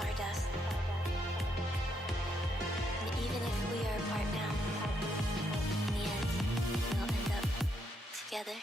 stardust. And even if we are apart now, in the end, we'll end up together.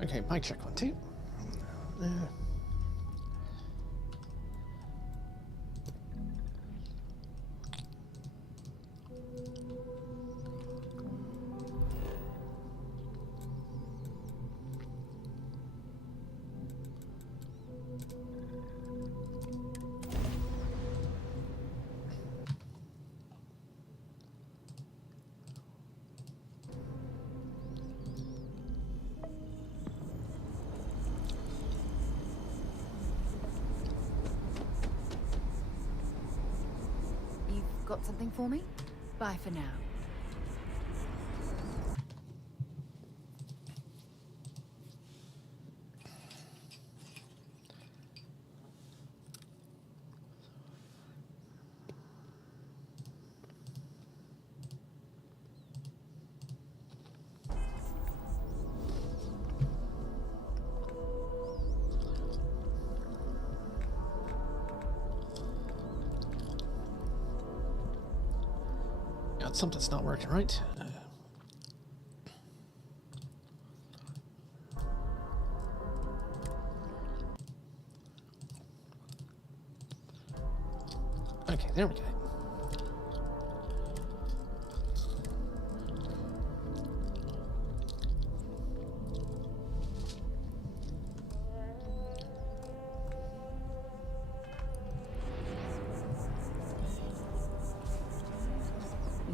Okay, mic check 1, 2. Got something for me? Bye for now. Got something's not working right. Okay, there we go.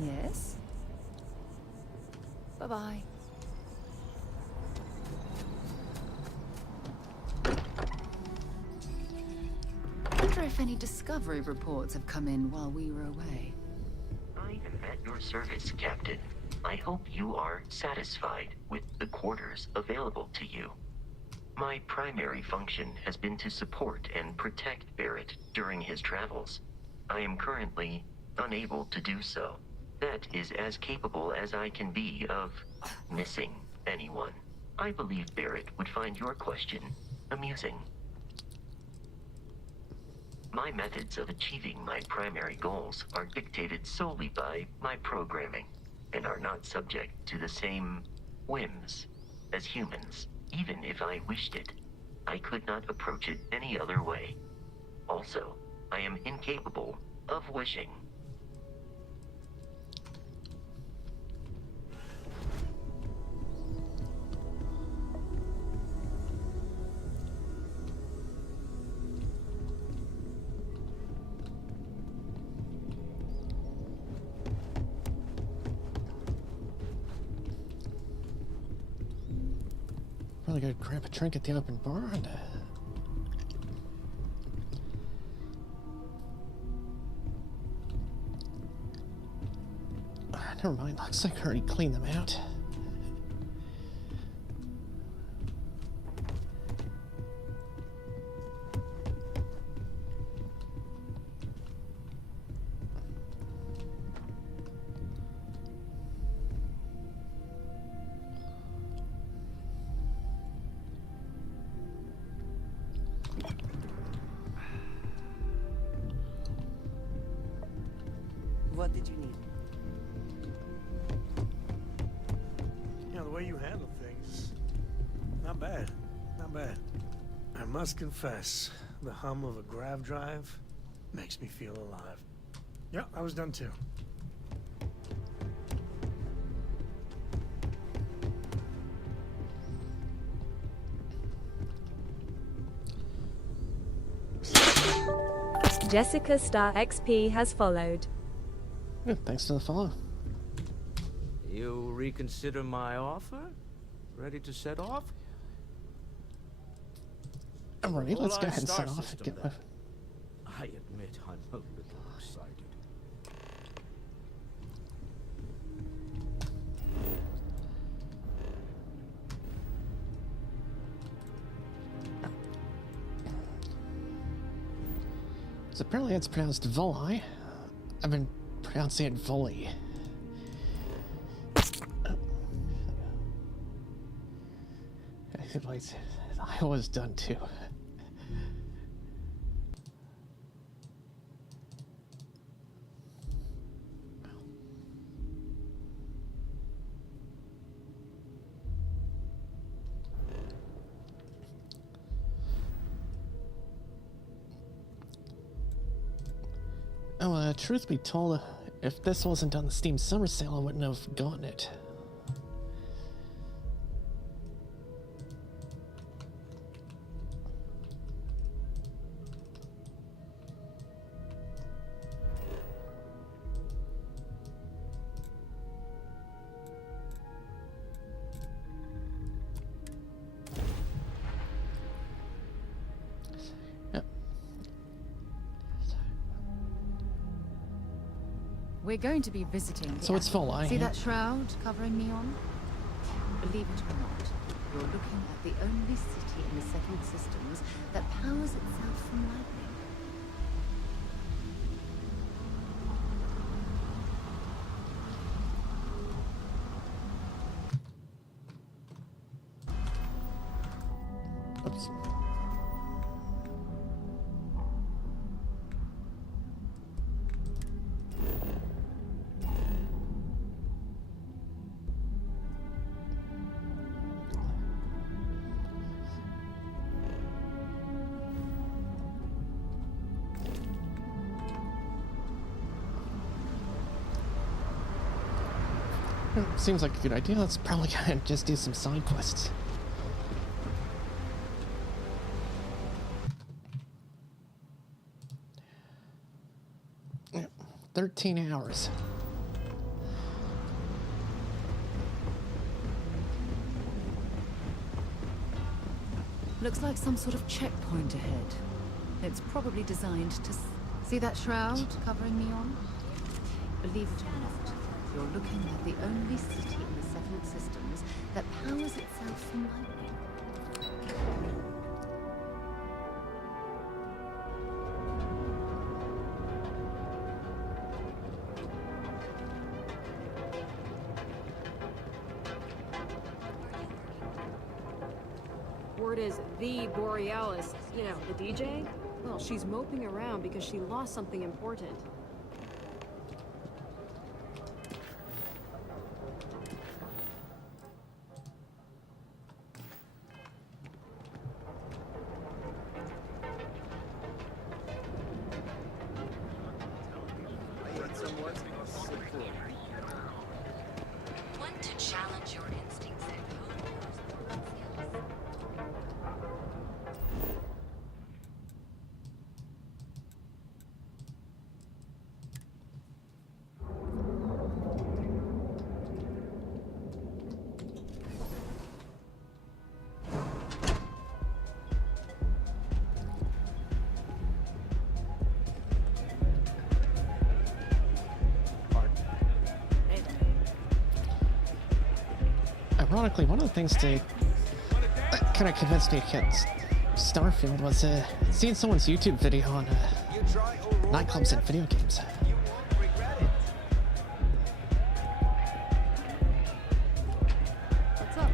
Yes? Bye-bye. Wonder if any discovery reports have come in while we were away. I am at your service, Captain. I hope you are satisfied with the quarters available to you. My primary function has been to support and protect Barrett during his travels. I am currently unable to do so. That is as capable as I can be of missing anyone. I believe Barrett would find your question amusing. My methods of achieving my primary goals are dictated solely by my programming and are not subject to the same whims as humans. Even if I wished it, I could not approach it any other way. Also, I am incapable of wishing. Probably go grab a drink at the open bar and never mind, looks like I already cleaned them out. What did you need? You know, the way you handle things, not bad, not bad. I must confess, the hum of a grav drive makes me feel alive. Yeah, I was done too. Jessica Star XP has followed. Yeah, thanks for the follow. You reconsider my offer? Ready to set off? I'm ready, let's go Full-on ahead and set star off and system, get then. my... I admit I'm a little excited. So apparently it's pronounced Voli. I've been pronouncing it Volley. I was done too. Oh, truth be told, if this wasn't on the Steam Summer Sale, I wouldn't have gotten it. We're going to be visiting. So it's full, See that shroud covering me on? Believe it or not, you're looking at the only city in the settled systems that powers itself from lightning. Oops. Seems like a good idea. Let's probably just do some side quests. Yeah, 13 hours. Looks like some sort of checkpoint ahead. It's probably designed to see that shroud covering me on? Believe it or not, you're looking at the only city in the settled systems that powers itself from lightning. Word is the Borealis, you know, the DJ? Well, she's moping around because she lost something important. Want to challenge your instincts and Ironically, one of the things that kind of convinced me to get Starfield was seeing someone's YouTube video on nightclubs and video games. What's up?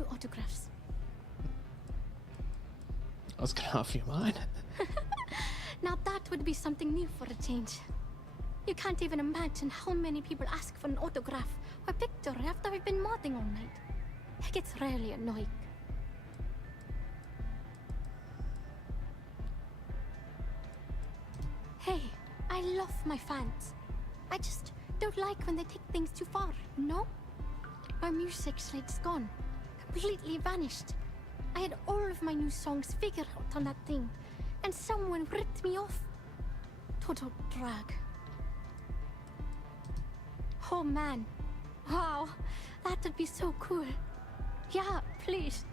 2 autographs. I was gonna offer you mine. Now that would be something new for a change. You can't even imagine how many people ask for an autograph or picture after we've been modding all night. It gets really annoying. Hey, I love my fans. I just don't like when they take things too far, you know? My music slate's gone. Completely vanished. I had all of my new songs figured out on that thing, and someone ripped me off. Total drag. Oh man. Wow, that would be so cool. Yeah, please.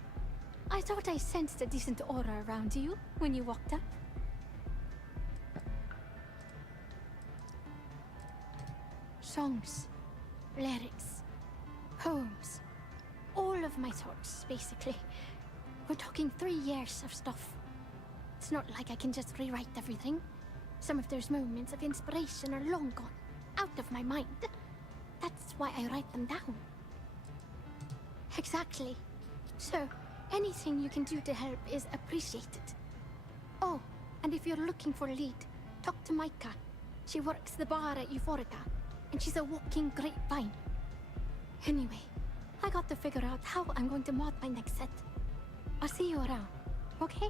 I thought I sensed a decent aura around you when you walked up. Songs, lyrics, poems, all of my thoughts, basically. We're talking 3 years of stuff. It's not like I can just rewrite everything. Some of those moments of inspiration are long gone, out of my mind. That's why I write them down. Exactly. So, anything you can do to help is appreciated. Oh, and if you're looking for a lead, talk to Micah. She works the bar at Euphorica, and she's a walking grapevine. Anyway, I got to figure out how I'm going to mod my next set. I'll see you around, okay?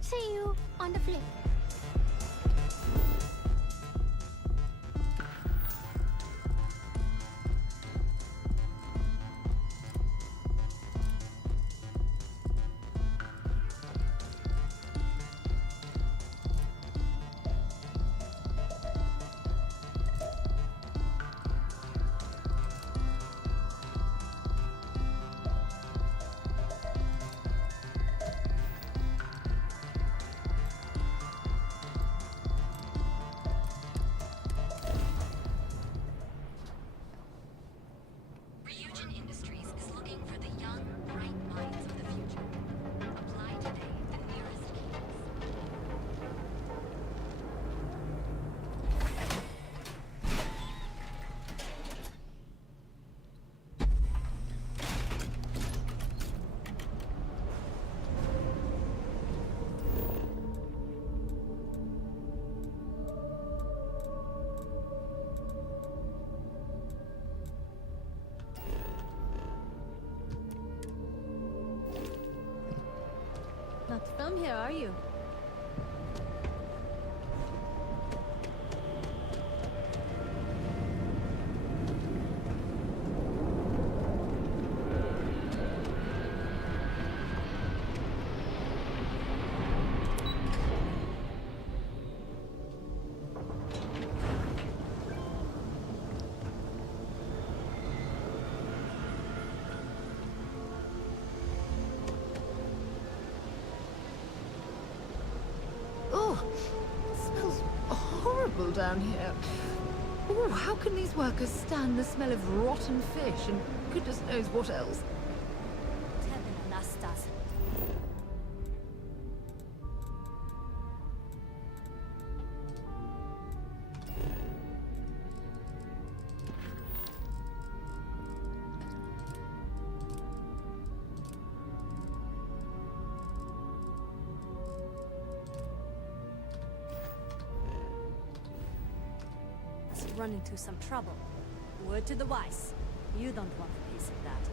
See you on the flip. Not from here, are you? Down here. Oh, how can these workers stand the smell of rotten fish and goodness knows what else? Run into some trouble. Word to the wise. You don't want a piece of that.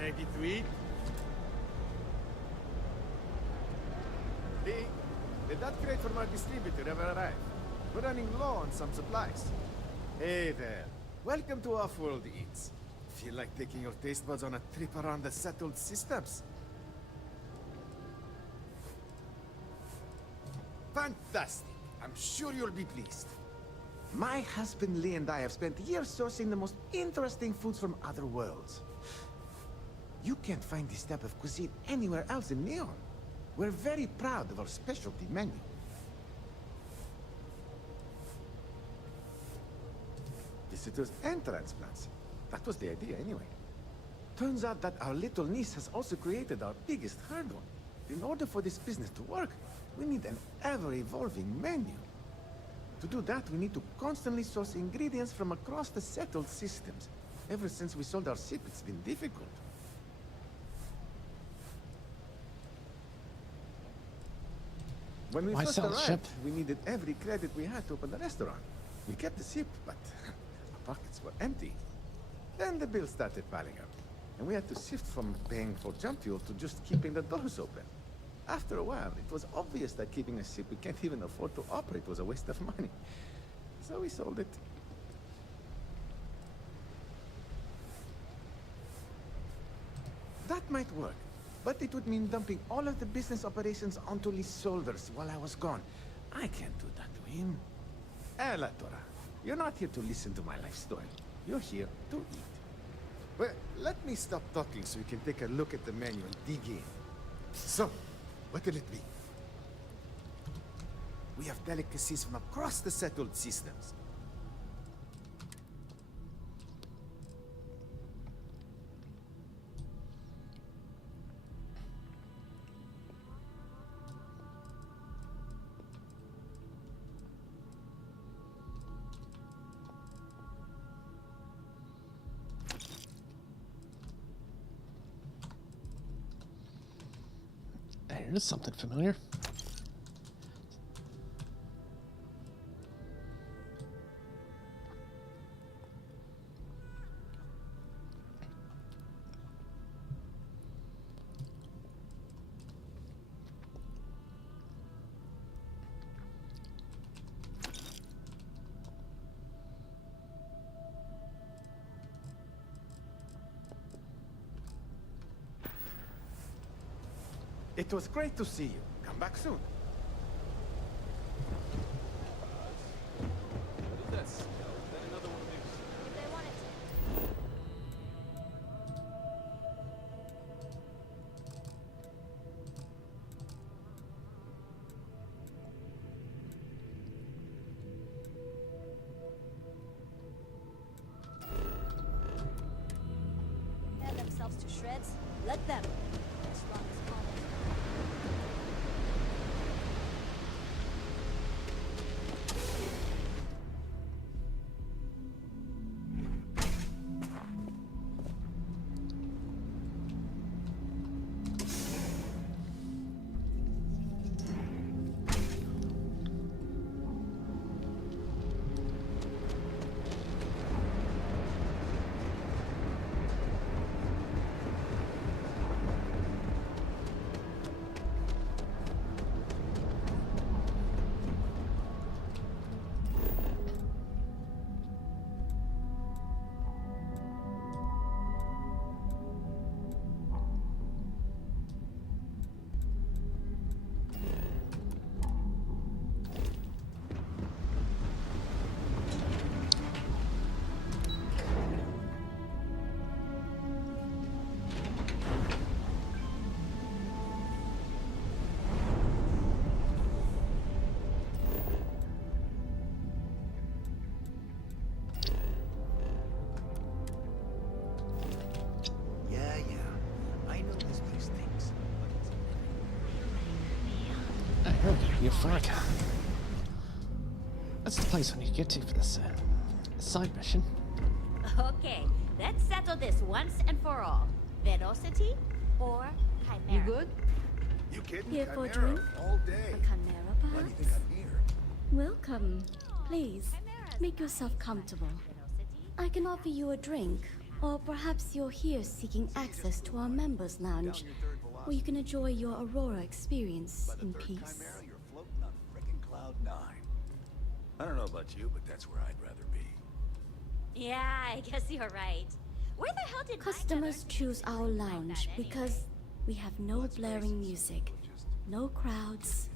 Anything to eat? Lee, did that crate from our distributor ever arrive? We're running low on some supplies. Hey there. Welcome to Off-World Eats. Feel like taking your taste buds on a trip around the settled systems? Fantastic. I'm sure you'll be pleased. My husband Lee and I have spent years sourcing the most interesting foods from other worlds. You can't find this type of cuisine anywhere else in Neon. We're very proud of our specialty menu. Visitors and transplants. That was the idea anyway. Turns out that our little niece has also created our biggest hurdle. In order for this business to work, we need an ever-evolving menu. To do that, we need to constantly source ingredients from across the settled systems. Ever since we sold our ship, it's been difficult. When we Why first sell the arrived, ship? we needed every credit we had to open the restaurant. We kept the ship, but our pockets were empty. Then the bills started piling up, and we had to shift from paying for jump fuel to just keeping the doors open. After a while, it was obvious that keeping a ship we can't even afford to operate was a waste of money. So we sold it. That might work, but it would mean dumping all of the business operations onto Lee's shoulders while I was gone. I can't do that to him. Ella, Tora, you're not here to listen to my life story. You're here to eat. Well, let me stop talking so you can take a look at the menu and dig in. So, what will it be? We have delicacies from across the settled systems. There's something familiar. It was great to see you. Come back soon. Tear themselves to shreds. Let them. As long as honor. Euphorica. That's the place I need to get to for this side mission. Okay, let's settle this once and for all. Velocity or Chimera? You good? You kidding? Here for a Chimera drink? all day. A chimera, Why do you think perhaps? I'm here? Welcome. Please, make yourself comfortable. I can offer you a drink, or perhaps you're here seeking access to our members' lounge, where you can enjoy your Aurora experience in peace. Chimera, you're floating on frickin' cloud 9. I don't know about you, but that's where I'd rather be. Yeah, I guess you're right. Where the hell did Customers choose our lounge because we have no blaring music, no crowds.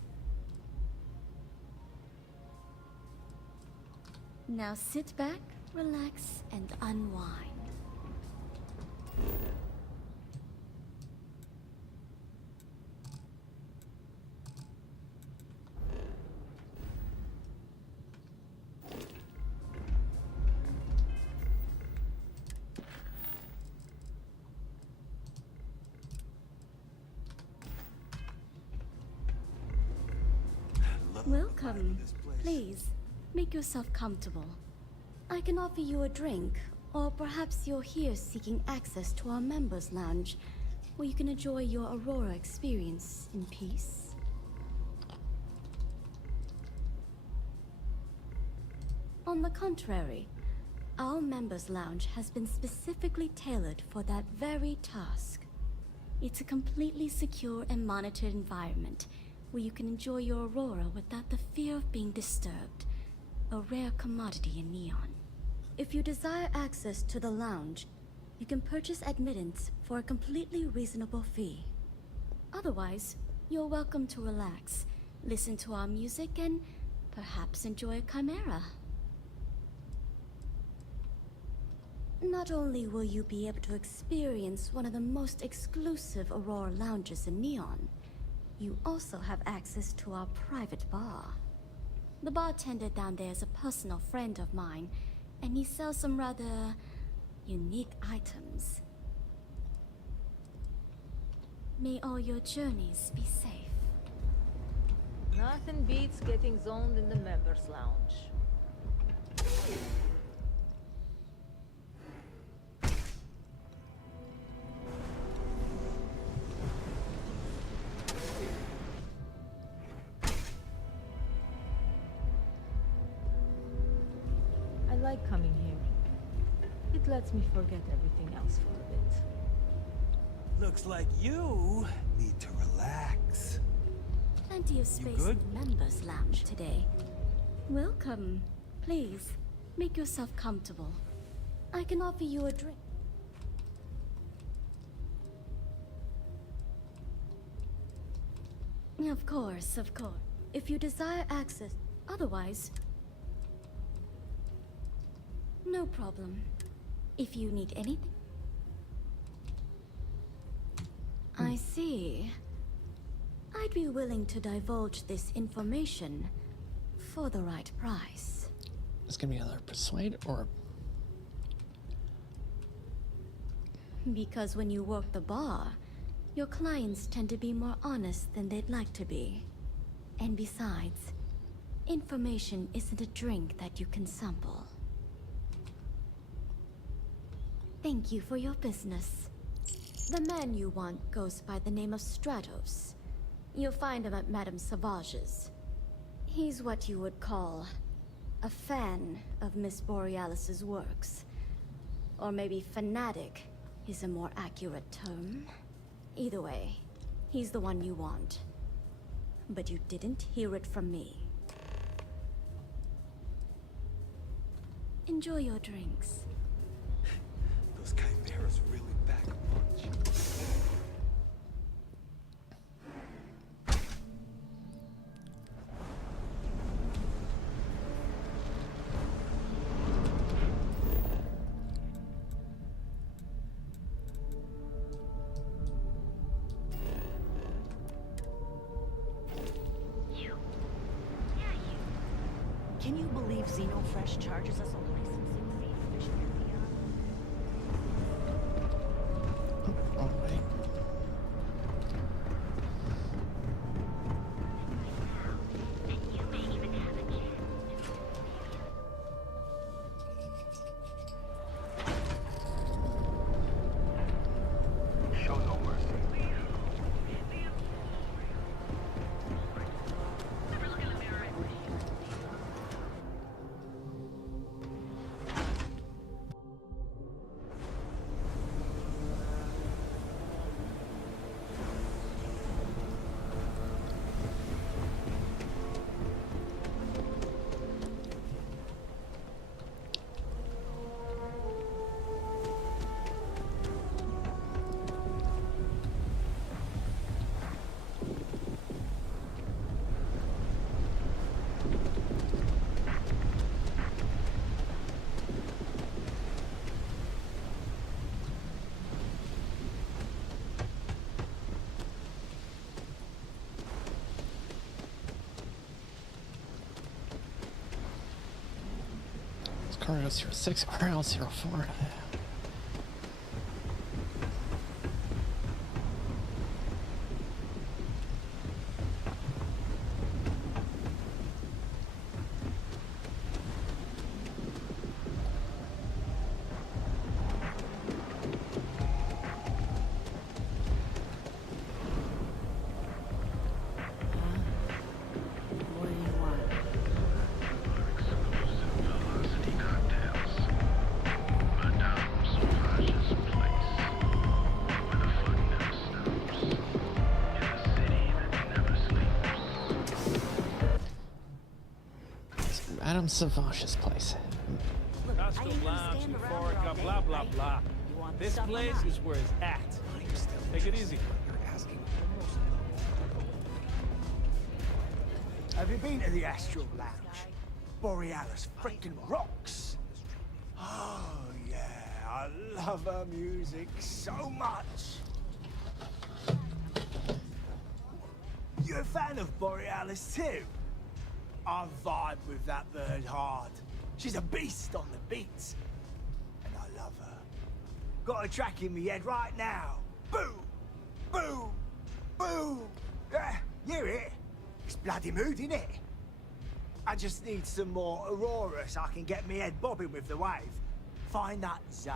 Now sit back, relax, and unwind. Welcome. Please, make yourself comfortable. I can offer you a drink, or perhaps you're here seeking access to our members' lounge, where you can enjoy your Aurora experience in peace. On the contrary, our members' lounge has been specifically tailored for that very task. It's a completely secure and monitored environment, where you can enjoy your Aurora without the fear of being disturbed, a rare commodity in Neon. If you desire access to the lounge, you can purchase admittance for a completely reasonable fee. Otherwise, you're welcome to relax, listen to our music, and perhaps enjoy a chimera. Not only will you be able to experience one of the most exclusive Aurora lounges in Neon, you also have access to our private bar. The bartender down there is a personal friend of mine, and he sells some rather unique items. May all your journeys be safe. Nothing beats getting zoned in the members' lounge. I like coming here. It lets me forget everything else for a bit. Looks like you need to relax. Plenty of space in the members' lounge today. Welcome. Please, make yourself comfortable. I can offer you a drink. Of course, of course. If you desire access, otherwise, no problem. If you need anything. I see. I'd be willing to divulge this information for the right price. It's gonna be another persuade or... Because when you work the bar, your clients tend to be more honest than they'd like to be. And besides, information isn't a drink that you can sample. Thank you for your business. The man you want goes by the name of Stratos. You'll find him at Madame Savage's. He's what you would call a fan of Miss Borealis's works. Or maybe fanatic is a more accurate term. Either way, he's the one you want. But you didn't hear it from me. Enjoy your drinks. Those chimeras really back a punch. Can you believe Xenofresh charges us a licensing fee for fishing in Neon? Oh, all right. And you may even have a chance to Show no mercy. Cargo 06, Ground 04. What do you want? Madame Savage's place. Hostel lounge, euphorica, blah, blah, blah. This place is where it's at. Take it easy. Have you been to the Astral Lounge? Borealis freaking rocks. Oh, yeah. I love her music so much. You a fan of Borealis too? I vibe with that bird hard. She's a beast on the beats. And I love her. Got a track in me head right now. Boom! Boom! Boom! You hear it? It's bloody mood, innit? I just need some more Aurora so I can get me head bobbing with the wave. Find that zone.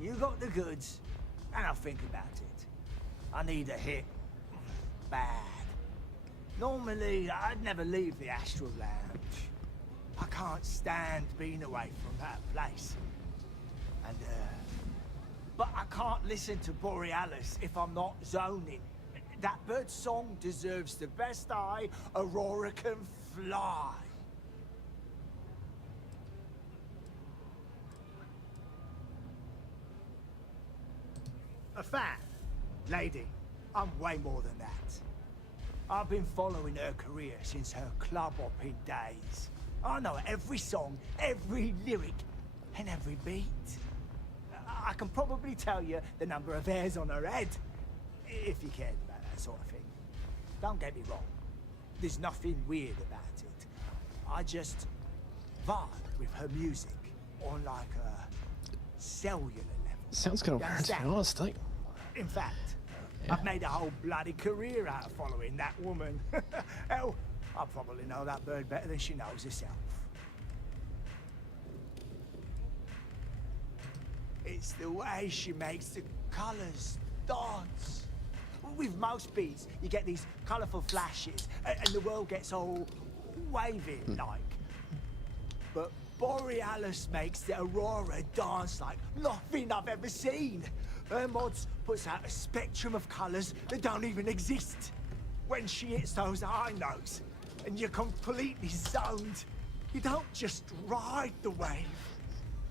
You got the goods, and I'll think about it. I need a hit. Bad. Normally, I'd never leave the Astral Lounge. I can't stand being away from that place. And, but I can't listen to Borealis if I'm not zoning. That bird's song deserves the best eye Aurora can fly. A fan? Lady, I'm way more than that. I've been following her career since her club hopping days. I know every song, every lyric, and every beat. I can probably tell you the number of hairs on her head, if you cared about that sort of thing. Don't get me wrong, there's nothing weird about it. I just vibe with her music on like a cellular level. Sounds kind of weird, to be honest. Like, in fact, I've made a whole bloody career out of following that woman. Hell, I probably know that bird better than she knows herself. It's the way she makes the colors dance. With most beats, you get these colorful flashes, and the world gets all wavy like. But Borealis makes the Aurora dance like nothing I've ever seen. Her mods puts out a spectrum of colors that don't even exist. When she hits those high notes, and you're completely zoned, you don't just ride the wave,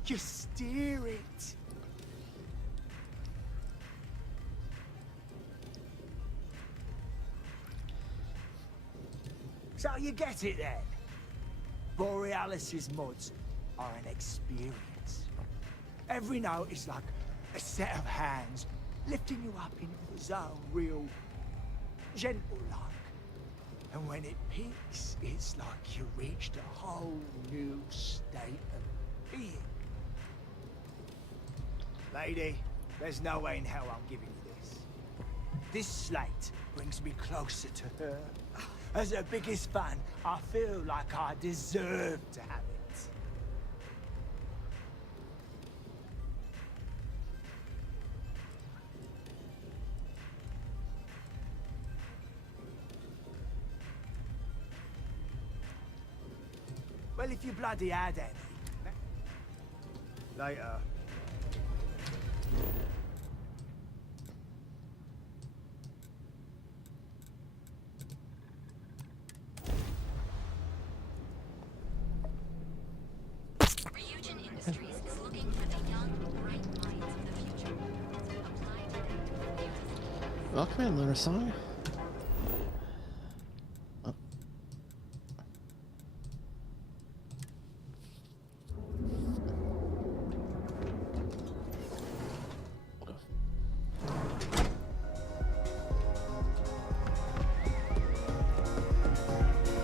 you steer it. So you get it then? Borealis's mods are an experience. Every note is like a set of hands lifting you up into the zone real gentle-like. And when it peaks, it's like you reached a whole new state of being. Lady, there's no way in hell I'm giving you this. This slate brings me closer to her. As her biggest fan, I feel like I deserve to have it. Well, if you bloody had any. Later. Welcome in, Lunar Song. Oh.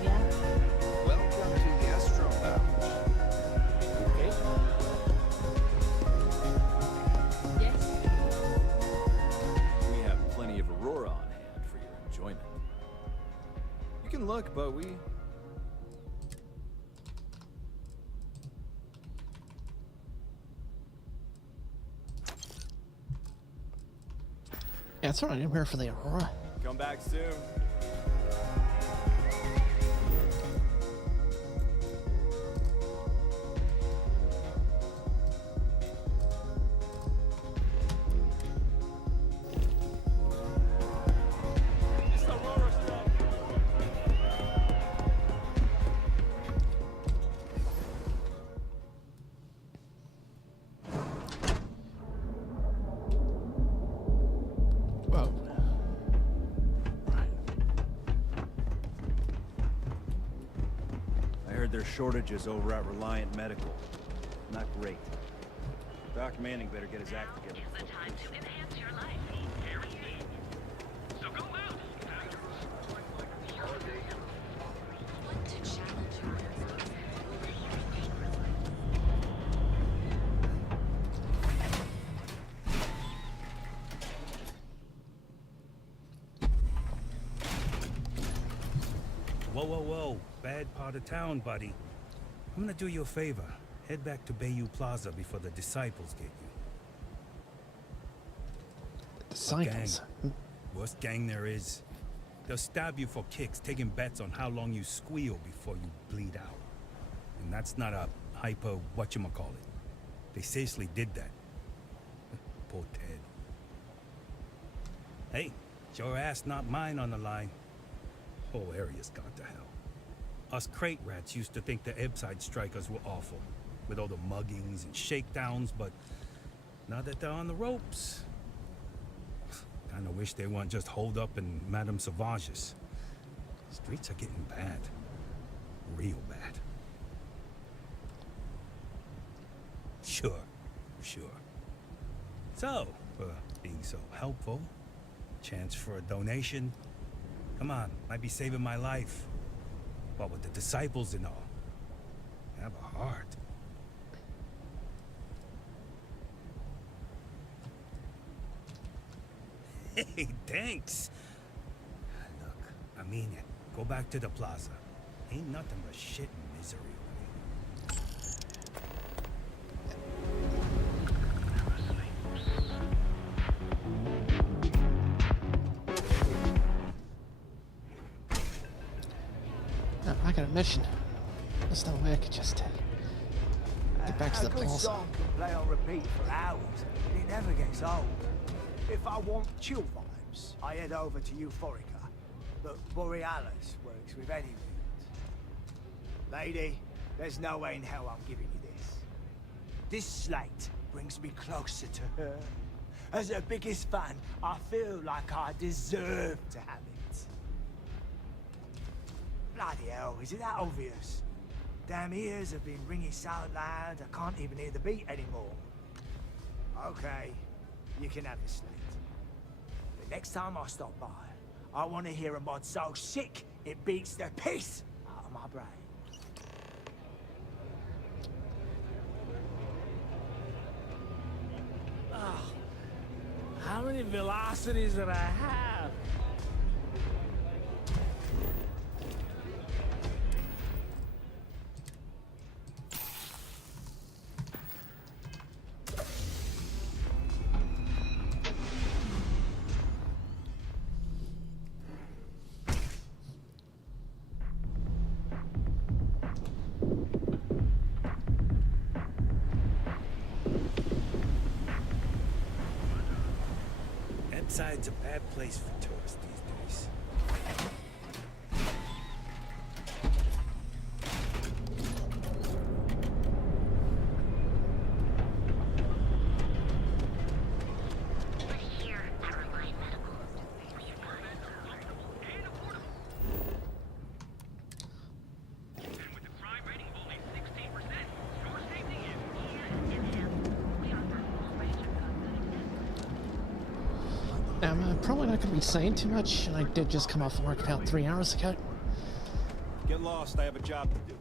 Yeah? didn't look, but we... Yeah, it's alright. I'm here for the Aurora. Come back soon. Whoa. Right. I heard there's shortages over at Reliant Medical. Not great. Doc Manning better get his act together. Is the time to enhance your life. So go out. To challenge your Whoa, whoa, whoa. Bad part of town, buddy. I'm gonna do you a favor. Head back to Bayou Plaza before the disciples get you. Disciples? Gang. Worst gang there is. They'll stab you for kicks, taking bets on how long you squeal before you bleed out. And that's not a hyper whatchamacallit. They seriously did that. Poor Ted. Hey, it's your ass, not mine on the line. Whole area's gone to hell. Us crate rats used to think the Ebside strikers were awful, with all the muggings and shakedowns, but now that they're on the ropes, kinda wish they weren't just holed up in Madame Sauvage's. Streets are getting bad. Real bad. Sure. So, being so helpful, chance for a donation. Come on, might be saving my life. What with the disciples and all. Have a heart. Hey, thanks. Look, I mean it. Go back to the plaza. Ain't nothing but shit and misery over I got a mission. There's no way I could just get back to the A good plaza. song can play on repeat for hours, and it never gets old. If I want chill vibes, I head over to Euphorica, but Borealis works with any mood. Lady, there's no way in hell I'm giving you this. This slate brings me closer to her. As her biggest fan, I feel like I deserve to have it. Bloody hell, is it that obvious? Damn ears have been ringing so loud I can't even hear the beat anymore. Okay, you can have the slate. But next time I stop by, I want to hear a mod so sick it beats the piss out of my brain. How many velocities did I have? Ebside's a bad place for tourists these days. I'm probably not going to be saying too much, and I did just come off work about 3 hours ago. Get lost, I have a job to do.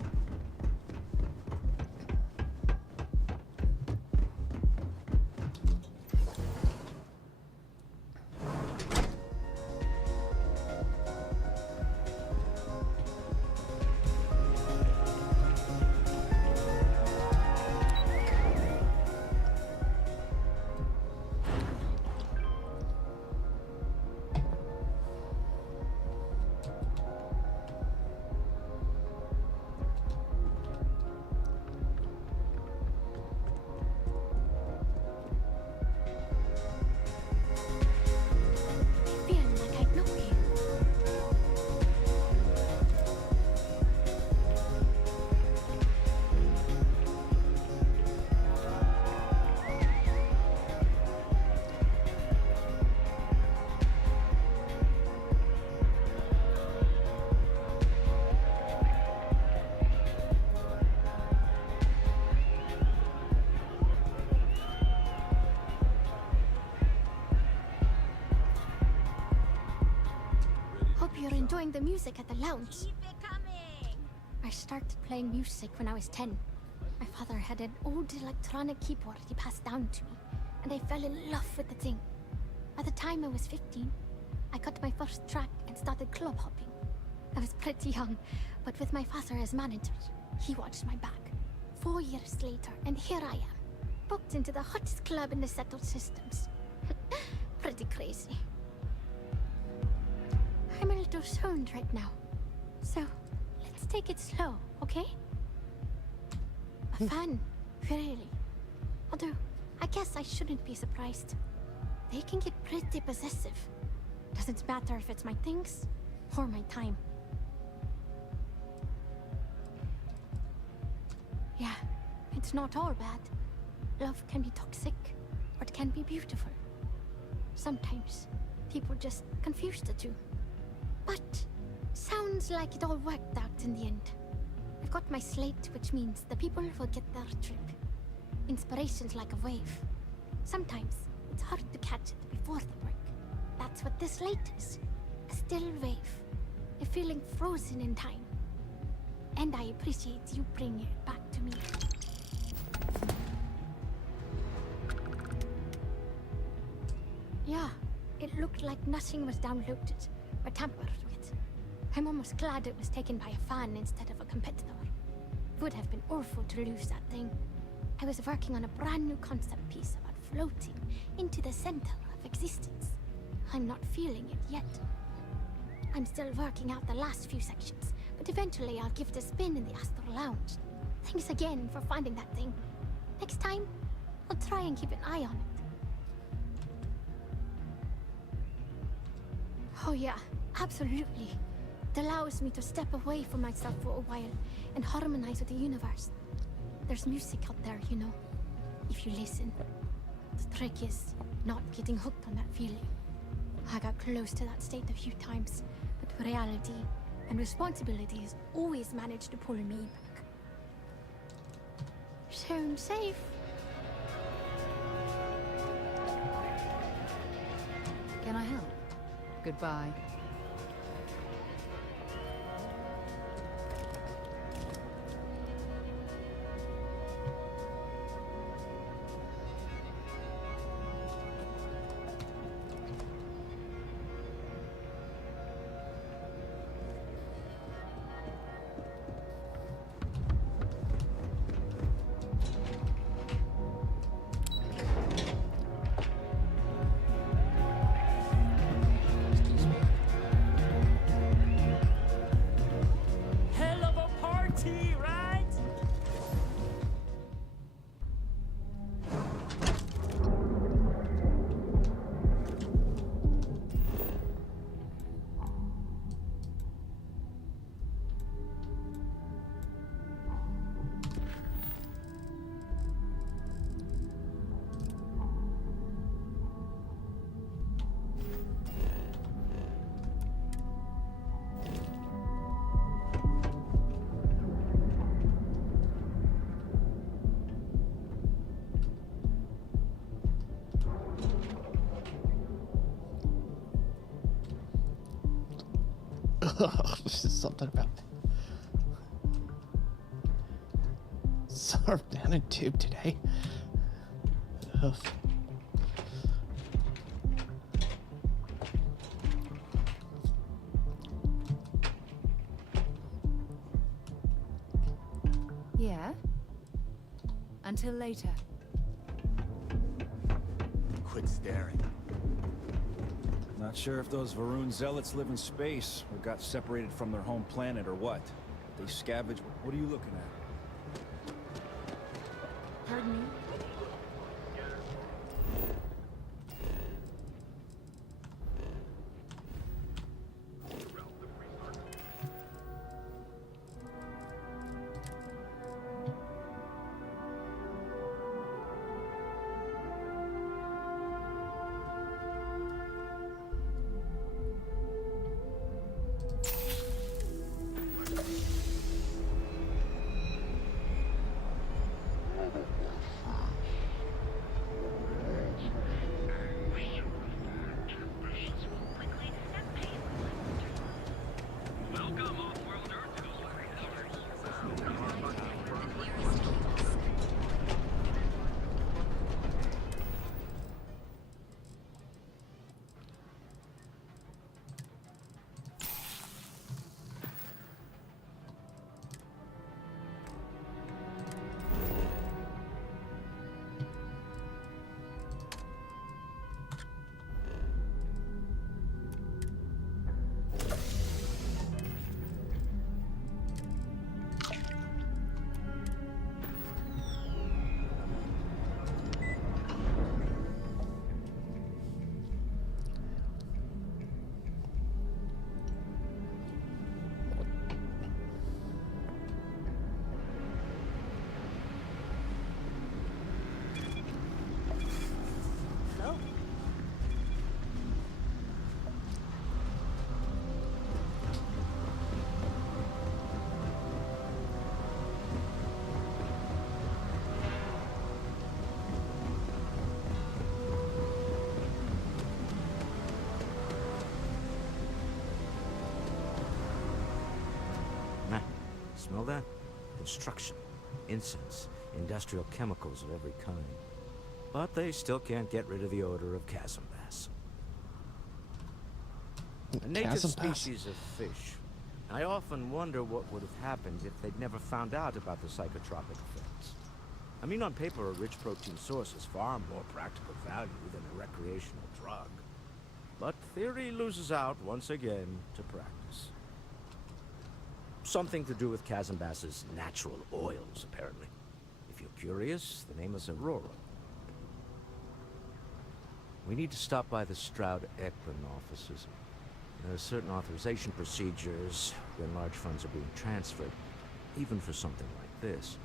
you're enjoying the music at the lounge. I started playing music when I was 10. My father had an old electronic keyboard he passed down to me, and I fell in love with the thing. By the time I was 15, I got my first track and started club hopping. I was pretty young, but with my father as manager, he watched my back. 4 years later, and here I am, booked into the hottest club in the settled systems. Pretty crazy. I'm a little stoned right now, so let's take it slow, okay? A fan, really. Although, I guess I shouldn't be surprised. They can get pretty possessive. Doesn't matter if it's my things or my time. Yeah, it's not all bad. Love can be toxic, or it can be beautiful. Sometimes, people just confuse the two. But, sounds like it all worked out in the end. I've got my slate, which means the people will get their trip. Inspiration's like a wave. Sometimes, it's hard to catch it before the break. That's what this slate is. A still wave. A feeling frozen in time. And I appreciate you bringing it back to me. Yeah, it looked like nothing was downloaded or tampered with. I'm almost glad it was taken by a fan instead of a competitor. It would have been awful to lose that thing. I was working on a brand new concept piece about floating into the center of existence. I'm not feeling it yet. I'm still working out the last few sections, but eventually I'll give it a spin in the Astral Lounge. Thanks again for finding that thing. Next time, I'll try and keep an eye on it. Oh yeah, absolutely. It allows me to step away from myself for a while and harmonize with the universe. There's music out there, you know, if you listen. The trick is not getting hooked on that feeling. I got close to that state a few times, but reality and responsibilities always manage to pull me back. Sound safe. Can I help? Goodbye. Hell of a party, right? This is something about served down a tube today. Ugh. Yeah? Until later. Quit staring. Not sure if those Varun zealots live in space or got separated from their home planet or what. They scavenge. What are you looking at? Pardon me? Smell that? Construction, incense, industrial chemicals of every kind. But they still can't get rid of the odor of chasm bass. A native Chasm bass. species of fish. I often wonder what would have happened if they'd never found out about the psychotropic effects. I mean, on paper, a rich protein source is far more practical value than a recreational drug. But theory loses out once again to practice. Something to do with chasm bass's natural oils, apparently. If you're curious, the name is Aurora. We need to stop by the Stroud-Eklund offices. There are certain authorization procedures when large funds are being transferred, even for something like this.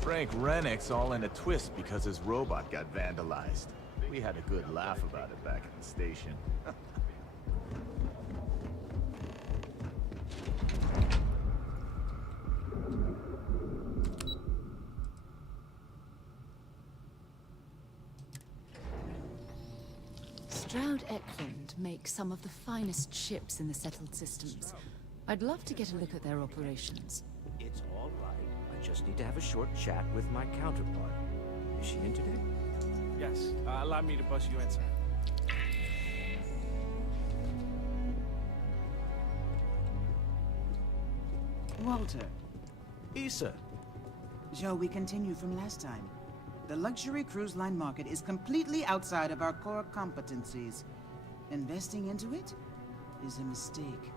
Frank Rennick's all in a twist because his robot got vandalized. We had a good laugh about it back at the station. Stroud-Eklund makes some of the finest ships in the settled systems. I'd love to get a look at their operations. It's all right. I just need to have a short chat with my counterpart. Is she in today? Yes. Allow me to bust you in, sir. Walter, Issa. shall we continue from last time? The luxury cruise line market is completely outside of our core competencies. Investing into it is a mistake.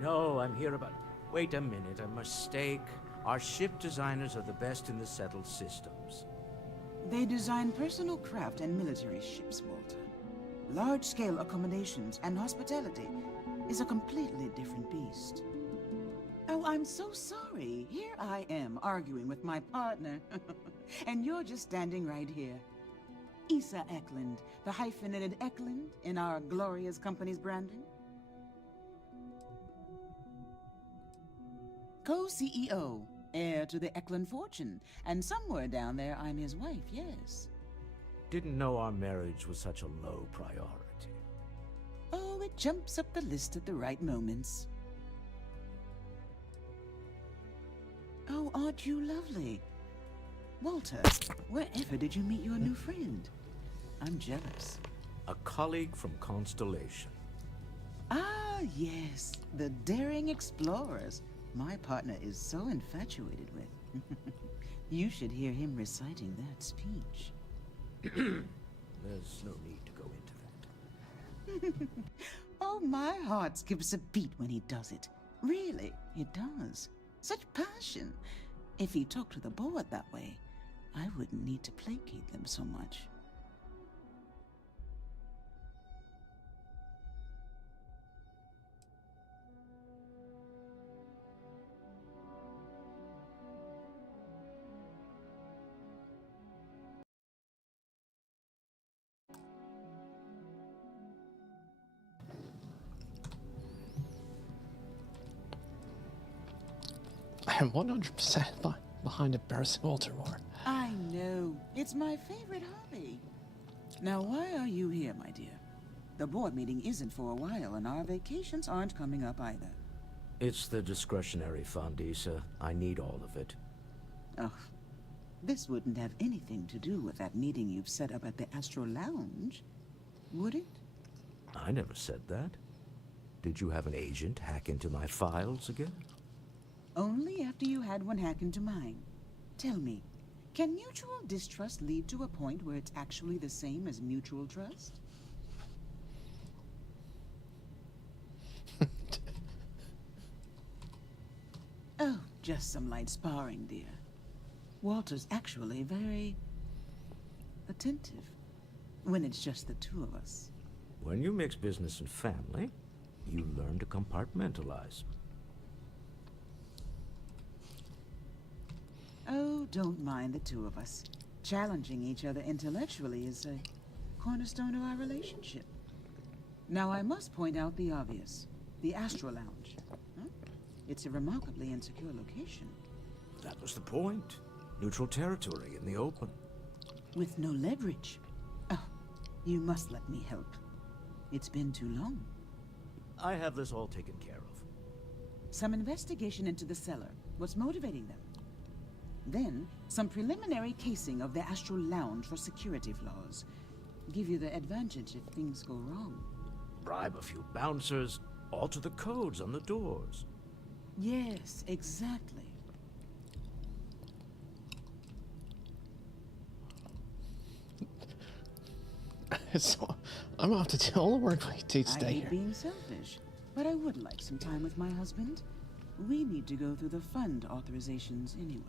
No, I'm here about... Wait a minute, a mistake. Our ship designers are the best in the settled systems. They design personal craft and military ships, Walter. Large-scale accommodations and hospitality is a completely different beast. Oh, I'm so sorry. Here I am arguing with my partner. And you're just standing right here. Issa Eklund, the hyphenated Eklund in our glorious company's branding. Co-CEO, heir to the Eklund fortune, and somewhere down there I'm his wife, yes. Didn't know our marriage was such a low priority. Oh, it jumps up the list at the right moments. Oh, aren't you lovely? Walter, wherever did you meet your new friend? I'm jealous. A colleague from Constellation. Ah, yes, the daring explorers my partner is so infatuated with. You should hear him reciting that speech. There's no need to go into that. Oh, my heart skips a beat when he does it. Really, it does. Such passion. If he talked to the board that way, I wouldn't need to placate them so much. I'm 100% behind Embarrassing Walter War. I know. It's my favorite hobby. Now, why are you here, my dear? The board meeting isn't for a while, and our vacations aren't coming up either. It's the discretionary fund, Issa. I need all of it. Oh, this wouldn't have anything to do with that meeting you've set up at the Astro Lounge, would it? I never said that. Did you have an agent hack into my files again? Only after you had one hack into mine. Tell me, can mutual distrust lead to a point where it's actually the same as mutual trust? Oh, just some light sparring, dear. Walter's actually very attentive when it's just the two of us. When you mix business and family, you learn to compartmentalize. Oh, don't mind the two of us. Challenging each other intellectually is a cornerstone of our relationship. Now, I must point out the obvious. The Astro Lounge. Huh? It's a remarkably insecure location. That was the point. Neutral territory in the open. With no leverage. Oh, you must let me help. It's been too long. I have this all taken care of. Some investigation into the cellar. What's motivating them? Then, some preliminary casing of the Astral Lounge for security flaws. Give you the advantage if things go wrong. Bribe a few bouncers, alter the codes on the doors. Yes, exactly. So, I'm off to do all the work I do I stay hate here. being selfish, but I would like some time with my husband. We need to go through the fund authorizations anyway.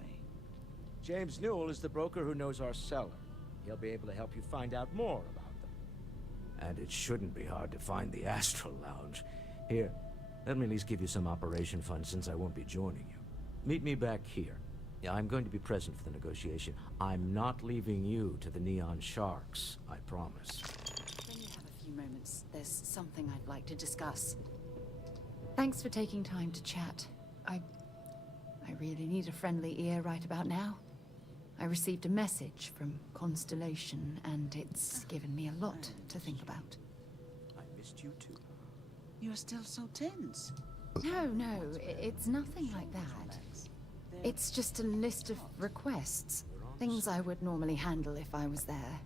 James Newell is the broker who knows our cellar. He'll be able to help you find out more about them. And it shouldn't be hard to find the Astral Lounge. Here, let me at least give you some operation funds since I won't be joining you. Meet me back here. Yeah, I'm going to be present for the negotiation. I'm not leaving you to the Neon Sharks, I promise. When you have a few moments, there's something I'd like to discuss. Thanks for taking time to chat. I really need a friendly ear right about now. I received a message from Constellation, and it's given me a lot to think about. I missed you too. You're still so tense. No, it's nothing like that. It's just a list of requests. Things I would normally handle if I was there.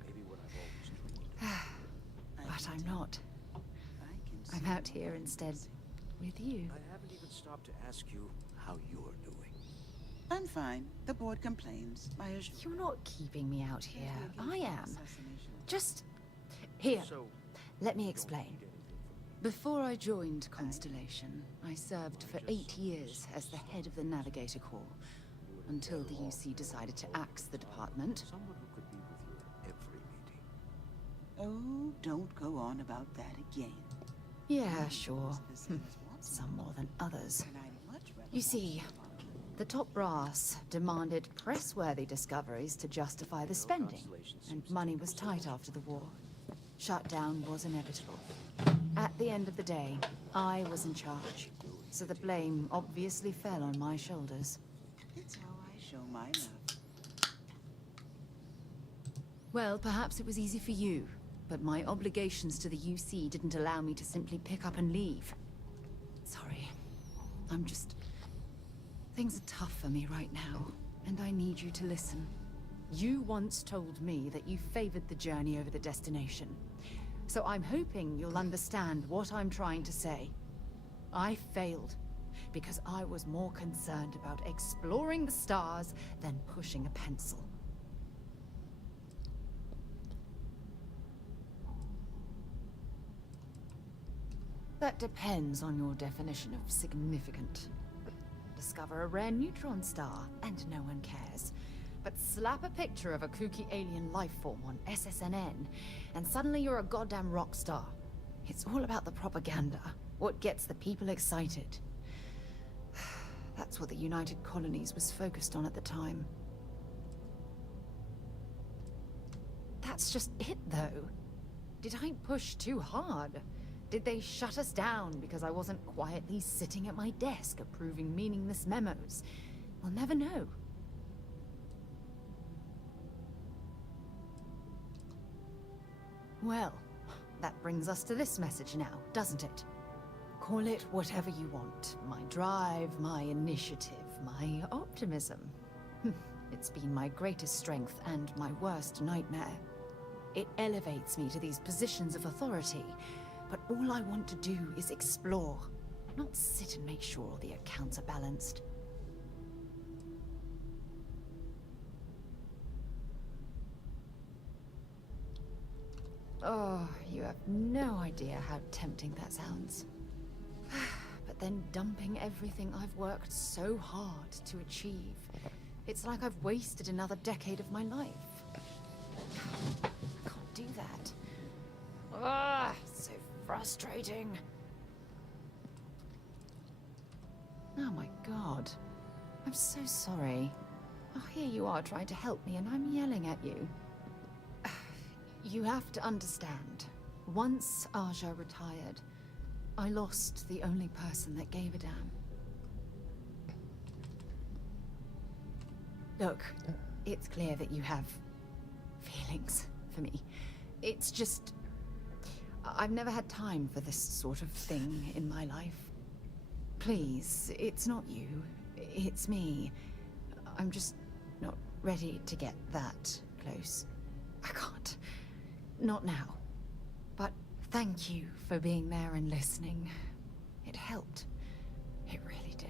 But I'm not. I'm out here instead with you. I haven't even stopped to ask you how you're doing. I'm fine. The board complains. You're not keeping me out here. I am. Just... Here, let me explain. Before I joined Constellation, I served for 8 years as the head of the Navigator Corps, until the UC decided to axe the department. Someone who could be with you at every meeting. Oh, don't go on about that again. Yeah, sure. Some more than others. You see, the top brass demanded press-worthy discoveries to justify the spending, and money was tight after the war. Shutdown was inevitable. At the end of the day, I was in charge, so the blame obviously fell on my shoulders. It's how I show my love. Well, perhaps it was easy for you, but my obligations to the UC didn't allow me to simply pick up and leave. Sorry. Things are tough for me right now, and I need you to listen. You once told me that you favored the journey over the destination. So I'm hoping you'll understand what I'm trying to say. I failed because I was more concerned about exploring the stars than pushing a pencil. That depends on your definition of significant. Discover a rare neutron star, and no one cares. But slap a picture of a kooky alien life form on SSNN, and suddenly you're a goddamn rock star. It's all about the propaganda, what gets the people excited. That's what the United Colonies was focused on at the time. That's just it, though. Did I push too hard? Did they shut us down because I wasn't quietly sitting at my desk approving meaningless memos? We'll never know. Well, that brings us to this message now, doesn't it? Call it whatever you want. My drive, my initiative, my optimism. It's been my greatest strength and my worst nightmare. It elevates me to these positions of authority, but all I want to do is explore, not sit and make sure all the accounts are balanced. Oh, you have no idea how tempting that sounds. But then dumping everything I've worked so hard to achieve, it's like I've wasted another decade of my life. I can't do that. Ah, so frustrating. Oh my god. I'm so sorry. Oh, here you are trying to help me, and I'm yelling at you. You have to understand. Once Aja retired, I lost the only person that gave a damn. Look, it's clear that you have feelings for me. It's just... I've never had time for this sort of thing in my life. Please, it's not you. It's me. I'm just not ready to get that close. I can't. Not now. But thank you for being there and listening. It helped. It really did.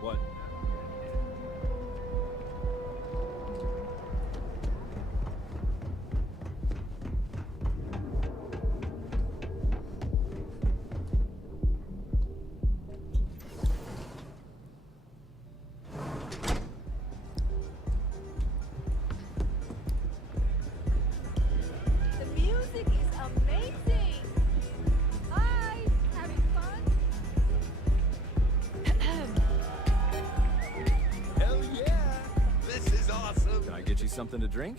What? The music is amazing! Hi! Having fun? Hell yeah! This is awesome! Can I get you something to drink?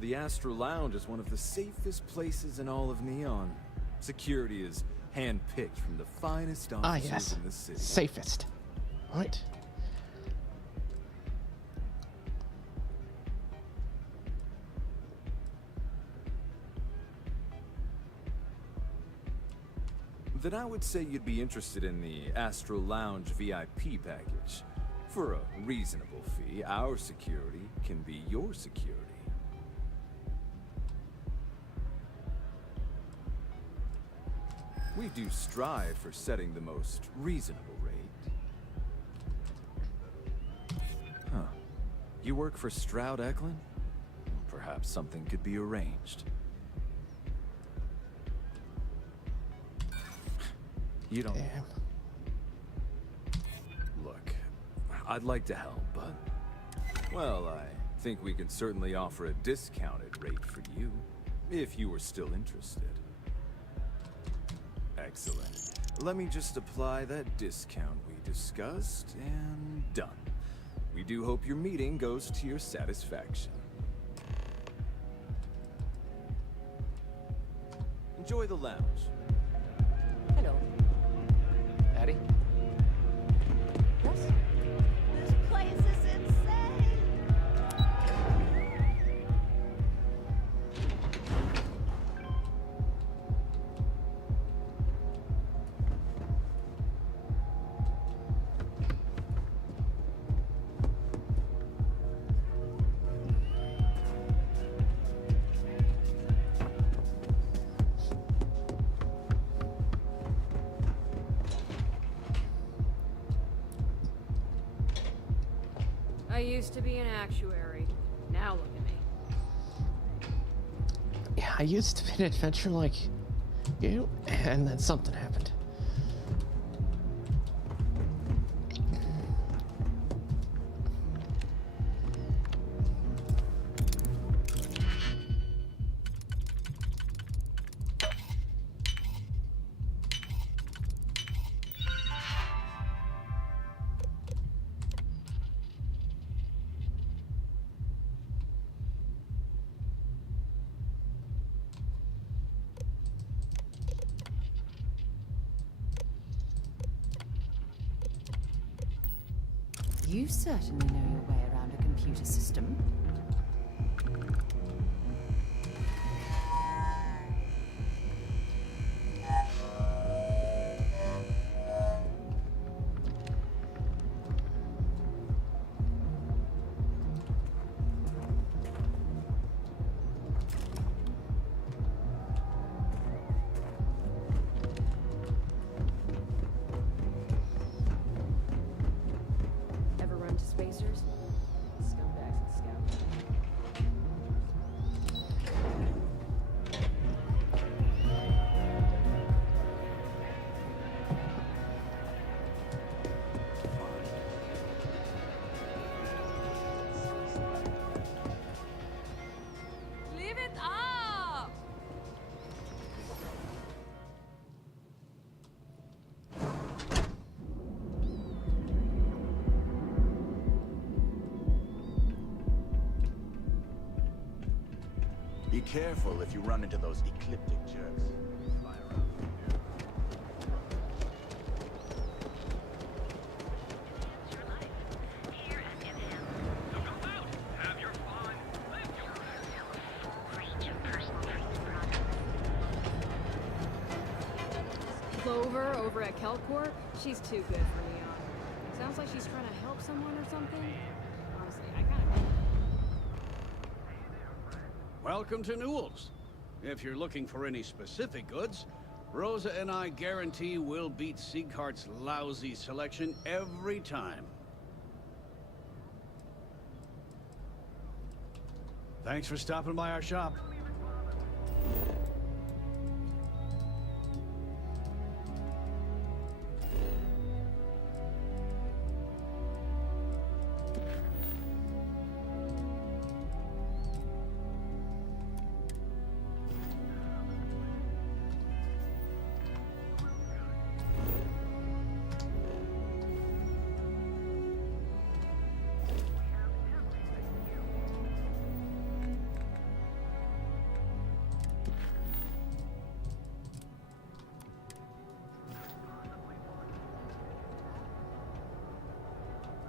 The Astro Lounge is one of the safest places in all of Neon. Security is hand-picked from the finest Ah, officers yes. in the city. Safest. Right. Then I would say you'd be interested in the Astro Lounge VIP package. For a reasonable fee, our security can be your security. We do strive for setting the most reasonable rate. Huh. You work for Stroud Eklund? Perhaps something could be arranged. You don't... Damn. Look, I'd like to help, but... Well, I think we can certainly offer a discounted rate for you, if you were still interested. Excellent. Let me just apply that discount we discussed, and done. We do hope your meeting goes to your satisfaction. Enjoy the lounge. Hello. Addie? Yes? This place is insane! I used to be an actuary. Now look at me. Yeah, I used to be an adventurer like you, and then something happened. You certainly know your way around a computer system. Ever run to spacers? Scumbags and scouts. Be careful if you run into those ecliptic jerks. Fly around. Clover over at Kelcorp, she's too good for Neon. Sounds like she's trying to help someone or something. Honestly, I kinda... Welcome to Newell's. If you're looking for any specific goods, Rosa and I guarantee we'll beat Sieghart's lousy selection every time. Thanks for stopping by our shop.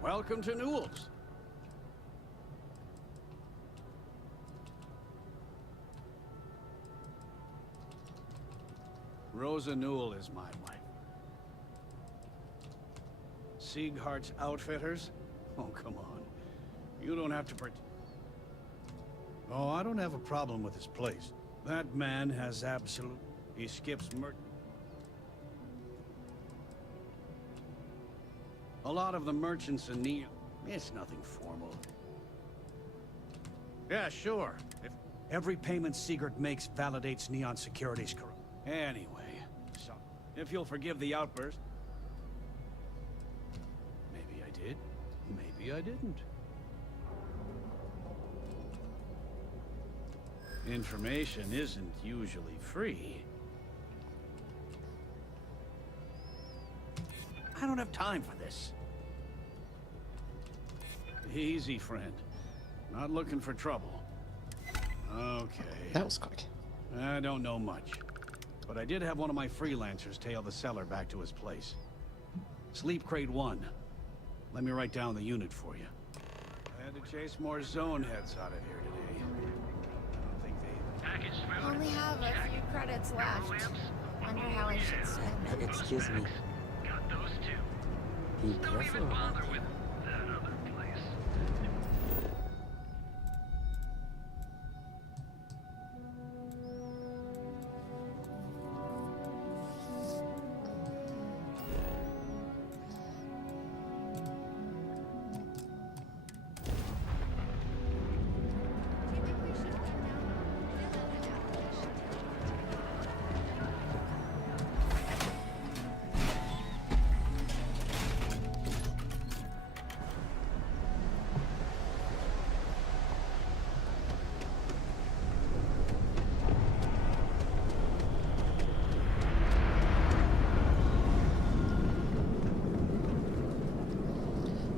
Welcome to Newell's. Rosa Newell is my wife. Sieghart's Outfitters? Oh, come on. You don't have to Oh, I don't have a problem with his place. That man has absolute... He skips A lot of the merchants in Neon... It's nothing formal. Yeah, sure. If every payment Siegert makes validates Neon Security's corrupt. Anyway, so if you'll forgive the outburst... Maybe I did. Maybe I didn't. Information isn't usually free. I don't have time for this. Easy, friend. Not looking for trouble. Okay. That was quick. I don't know much. But I did have one of my freelancers tail the seller back to his place. Sleep Crate 1. Let me write down the unit for you. I had to chase more zone heads out of here today. I don't think they... Only have a few credits left. Wonder how I should spend them. Excuse me. Got those two. Be careful. Bother with that other place.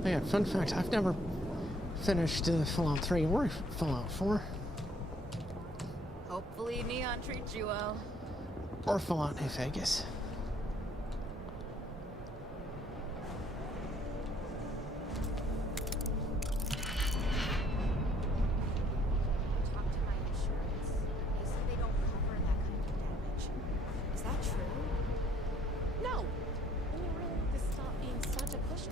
Oh yeah, fun fact, I've never finished Fallout 3 or Fallout 4. Hopefully Neon treats you well. Or Fallout New Vegas. Talk to my insurance. They said they don't cover that kind of damage. Is that true? No! Then you really need to stop being such a pusher.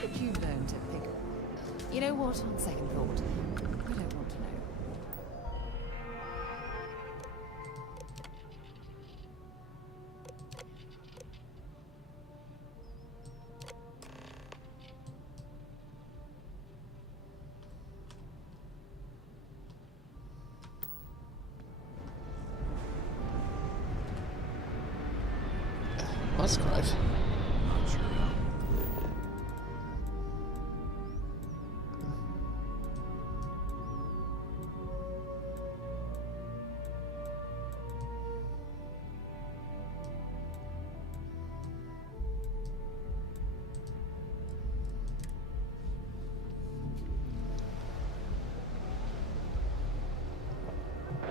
Did you learn to pick? You know what? On second thought, I don't want to know. Musgrave. Not sure how.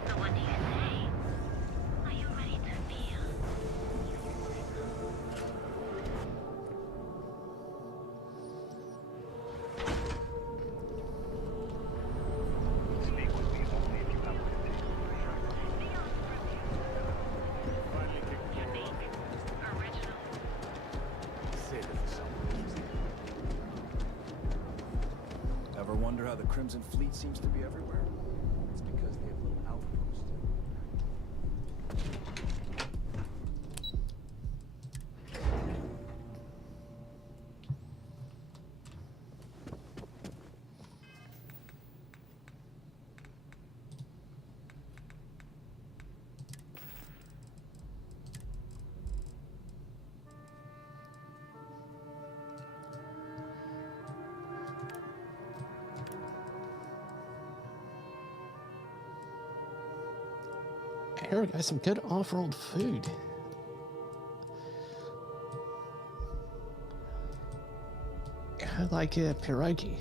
So what do you say? Are you ready to feel? Speak with me only if you have what it takes to distract me. Finally kicked the door off. Original. Save it for someone else. Ever wonder how the Crimson Fleet seems to be everywhere? It's because they have little outposts. Here we go, some good off-road food. I like pierogi.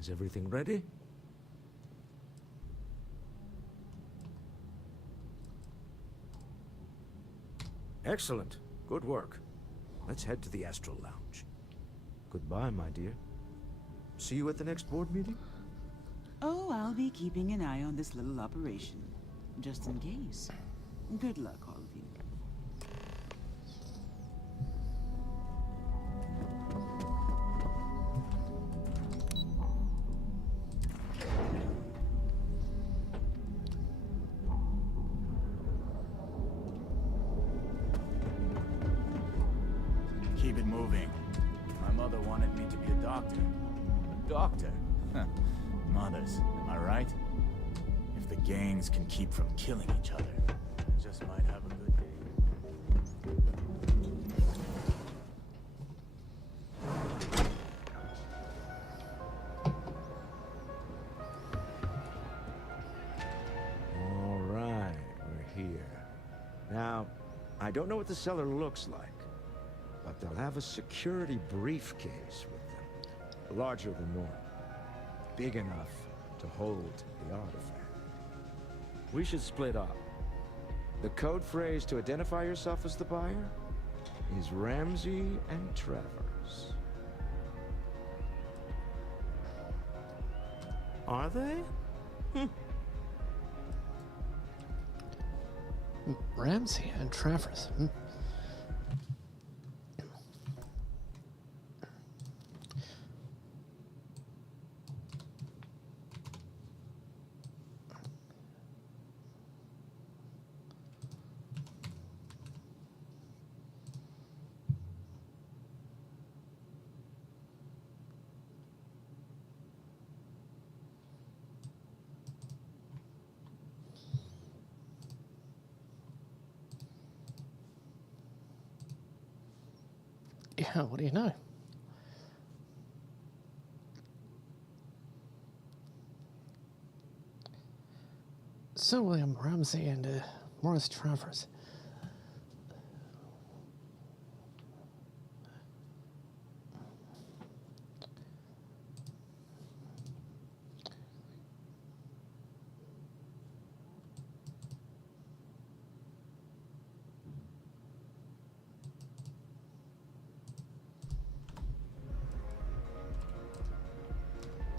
Is everything ready? Excellent. Good work. Let's head to the Astral Lounge. Goodbye, my dear. See you at the next board meeting? Oh, I'll be keeping an eye on this little operation, just in case. Good luck, all of you. Keep it moving. My mother wanted me to be a doctor. Doctor? Huh. Mothers, am I right? If the gangs can keep from killing each other, I just might have a good day. All right, we're here. Now, I don't know what the cellar looks like, but they'll have a security briefcase with them. Larger than normal. Big enough to hold the artifact. We should split up. The code phrase to identify yourself as the buyer is Ramsey and Travers. Are they? Ramsey and Travers. Yeah, what do you know? Sir William Ramsey and Morris Travers.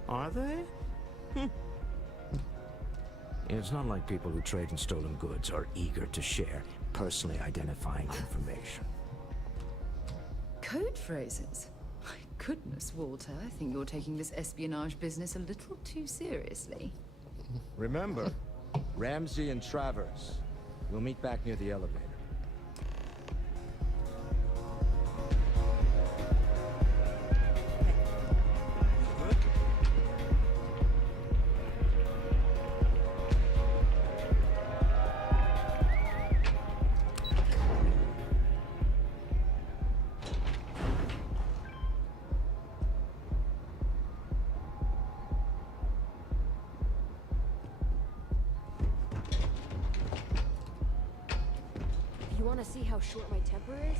Are they? It's not like people who trade in stolen goods are eager to share personally identifying information. Code phrases? My goodness, Walter. I think you're taking this espionage business a little too seriously. Remember, Ramsey and Travers. We'll meet back near the elevator. You want to see how short my temper is?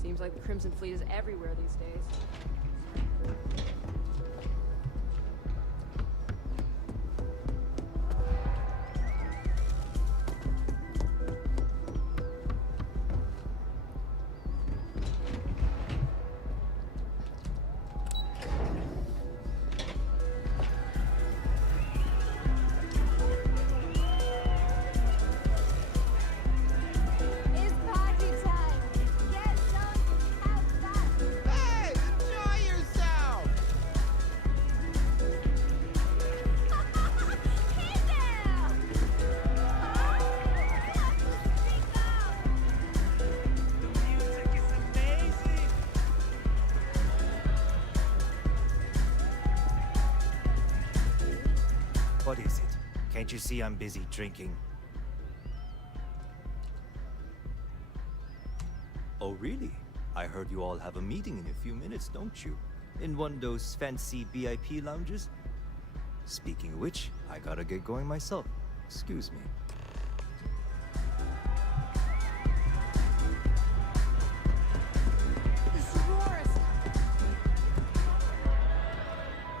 Seems like the Crimson Fleet is everywhere these days. What is it? Can't you see I'm busy drinking? Oh, really? I heard you all have a meeting in a few minutes, don't you? In one of those fancy VIP lounges? Speaking of which, I gotta get going myself. Excuse me.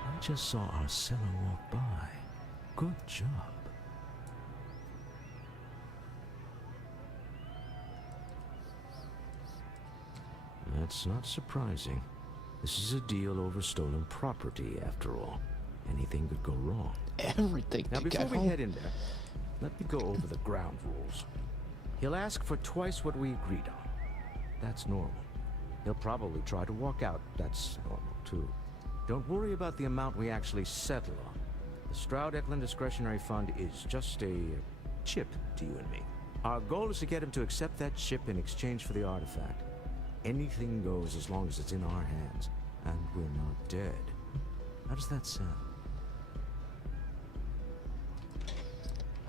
I just saw our seller walk by. Good job. That's not surprising. This is a deal over stolen property, after all. Anything could go wrong. Everything Now, could before go we wrong. head in there, let me go over the ground rules. He'll ask for twice what we agreed on. That's normal. He'll probably try to walk out. That's normal, too. Don't worry about the amount we actually settle on. The Stroud-Eklund Discretionary Fund is just a chip to you and me. Our goal is to get him to accept that chip in exchange for the artifact. Anything goes as long as it's in our hands, and we're not dead. How does that sound?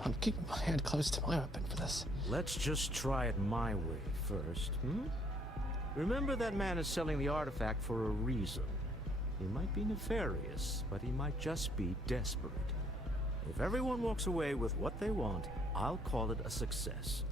I'm keeping my hand close to my weapon for this. Let's just try it my way first, hmm? Remember, that man is selling the artifact for a reason. He might be nefarious, but he might just be desperate. If everyone walks away with what they want, I'll call it a success.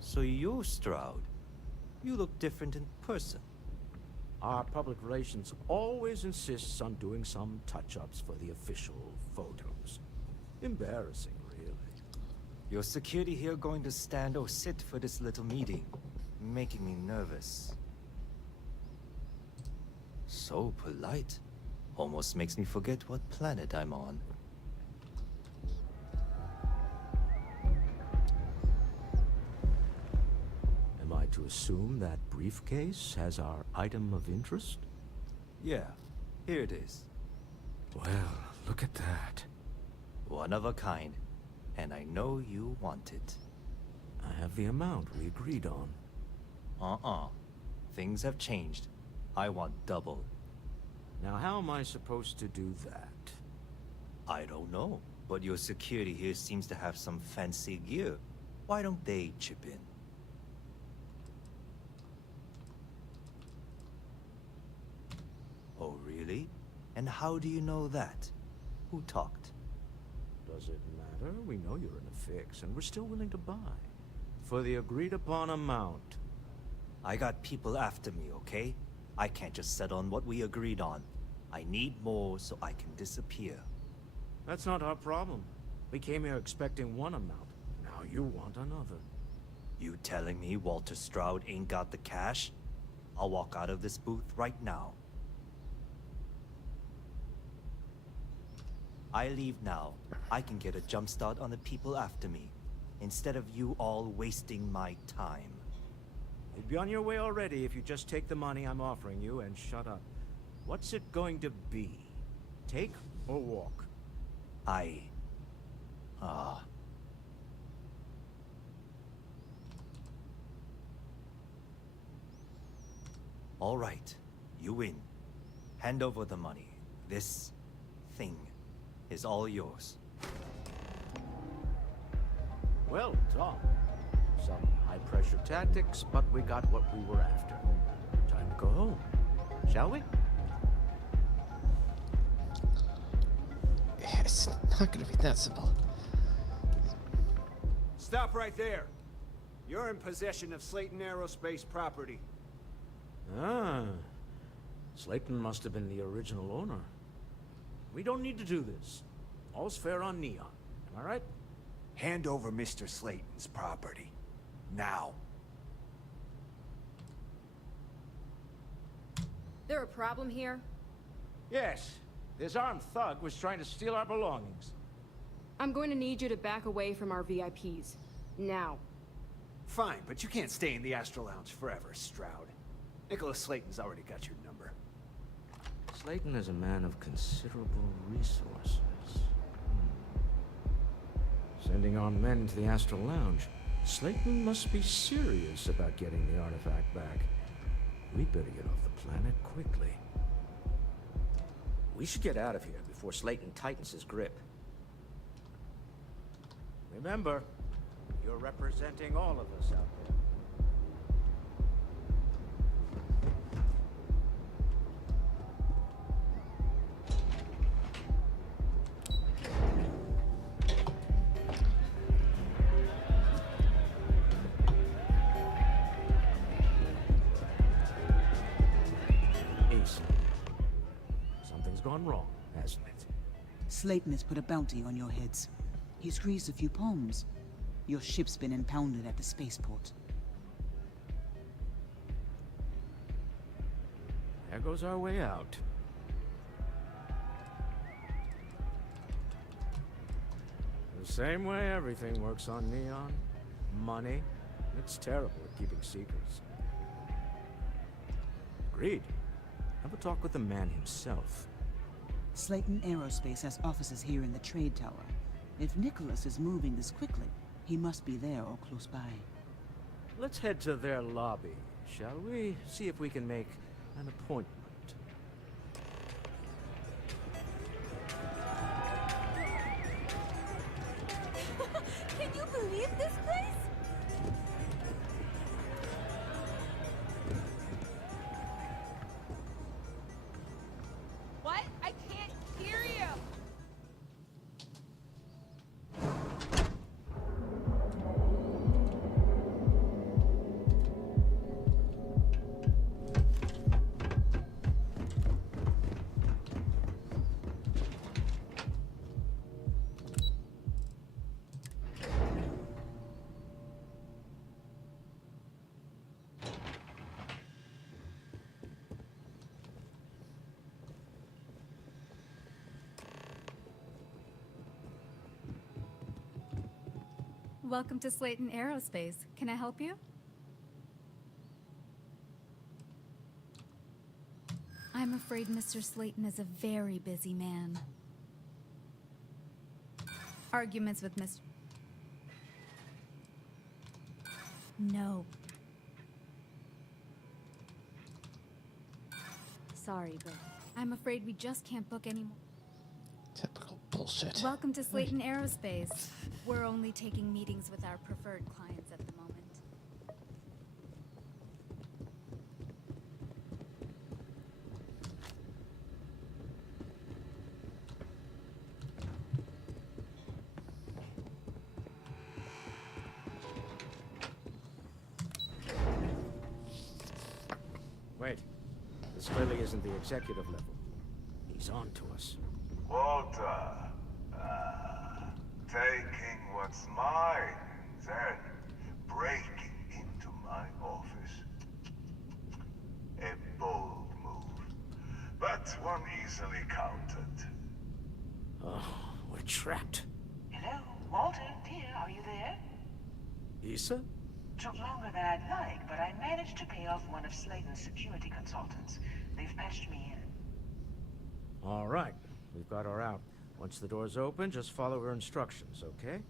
So you're Stroud. You look different in person. Our public relations always insists on doing some touch-ups for the official photos. Embarrassing, really. Your security here going to stand or sit for this little meeting? Making me nervous. So polite. Almost makes me forget what planet I'm on. Am I to assume that briefcase has our item of interest? Yeah, here it is. Well, look at that. One of a kind. And I know you want it. I have the amount we agreed on. Things have changed. I want double. Now how am I supposed to do that? I don't know, but your security here seems to have some fancy gear. Why don't they chip in? Oh, really? And how do you know that? Who talked? Does it matter? We know you're in a fix, and we're still willing to buy. For the agreed-upon amount. I got people after me, okay? I can't just settle on what we agreed on. I need more so I can disappear. That's not our problem. We came here expecting one amount. Now you want another. You telling me Walter Stroud ain't got the cash? I'll walk out of this booth right now. I leave now. I can get a jump start on the people after me, instead of you all wasting my time. You'd be on your way already if you just take the money I'm offering you and shut up. What's it going to be? Take or walk? All right, you win. Hand over the money. This thing is all yours. Well done. Some high-pressure tactics, but we got what we were after. Time to go home, shall we? It's not gonna be that simple. Stop right there. You're in possession of Slayton Aerospace property. Ah. Slayton must have been the original owner. We don't need to do this. All's fair on Neon. Am I right? Hand over Mr. Slayton's property. Now. There a problem here? Yes. This armed thug was trying to steal our belongings. I'm going to need you to back away from our VIPs. Now. Fine, but you can't stay in the Astro Lounge forever, Stroud. Nicholas Slayton's already got your number. Slayton is a man of considerable resources. Sending our men to the Astral Lounge. Slayton must be serious about getting the artifact back. We'd better get off the planet quickly. We should get out of here before Slayton tightens his grip. Remember, you're representing all of us out there. Something's gone wrong, hasn't it? Slayton has put a bounty on your heads. He's greased a few palms. Your ship's been impounded at the spaceport. There goes our way out. The same way everything works on Neon. Money. It's terrible at keeping secrets. Agreed. Have a talk with the man himself. Slayton Aerospace has offices here in the trade tower. If Nicholas is moving this quickly, he must be there or close by. Let's head to their lobby, shall we? See if we can make an appointment. Can you believe this place? What? I can't hear you. Welcome to Slayton Aerospace. Can I help you? I'm afraid Mr. Slayton is a very busy man. Arguments with Mr. No. Sorry, but I'm afraid we just can't book anymore. Typical bullshit. Welcome to Slayton Aerospace. We're only taking meetings with our preferred clients at the moment. Wait. This clearly isn't the executive level. He's on to us. Walter, taking what's mine, then breaking into my office. A bold move, but one easily countered. Oh, we're trapped. Hello, Walter, dear, are you there? Issa? Took longer than I'd like, but I managed to pay off one of Slayton's security consultants. They've patched me in. All right. We've got her out. Once the door's open, just follow her instructions, okay?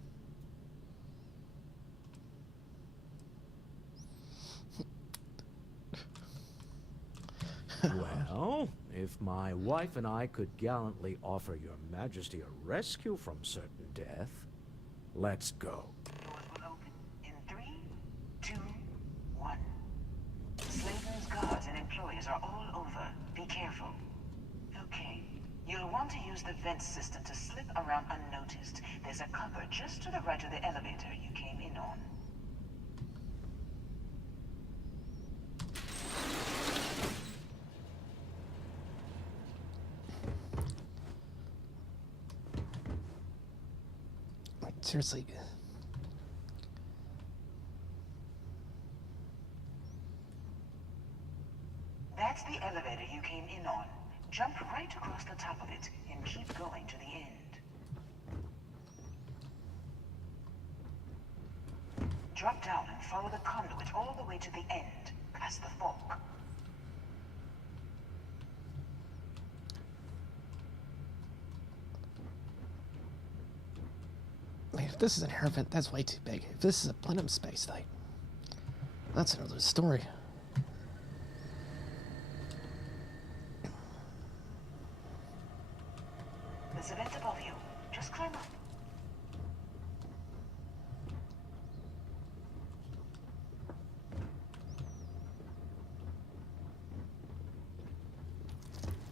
Well, if my wife and I could gallantly offer your majesty a rescue from certain death, let's go. Doors will open in 3, 2, 1. Slayton's guards and employees are all over. Be careful. Okay. You'll want to use the vent system to slip around unnoticed. There's a cupboard just to the right of the elevator you came in on. Seriously. That's the elevator you came in on. Jump right across the top of it and keep going to the end. Drop down and follow the conduit all the way to the end, past the fork. Man, if this is an air vent, that's way too big. If this is a plenum space thing, that's another story. There's a vent above you. Just climb up.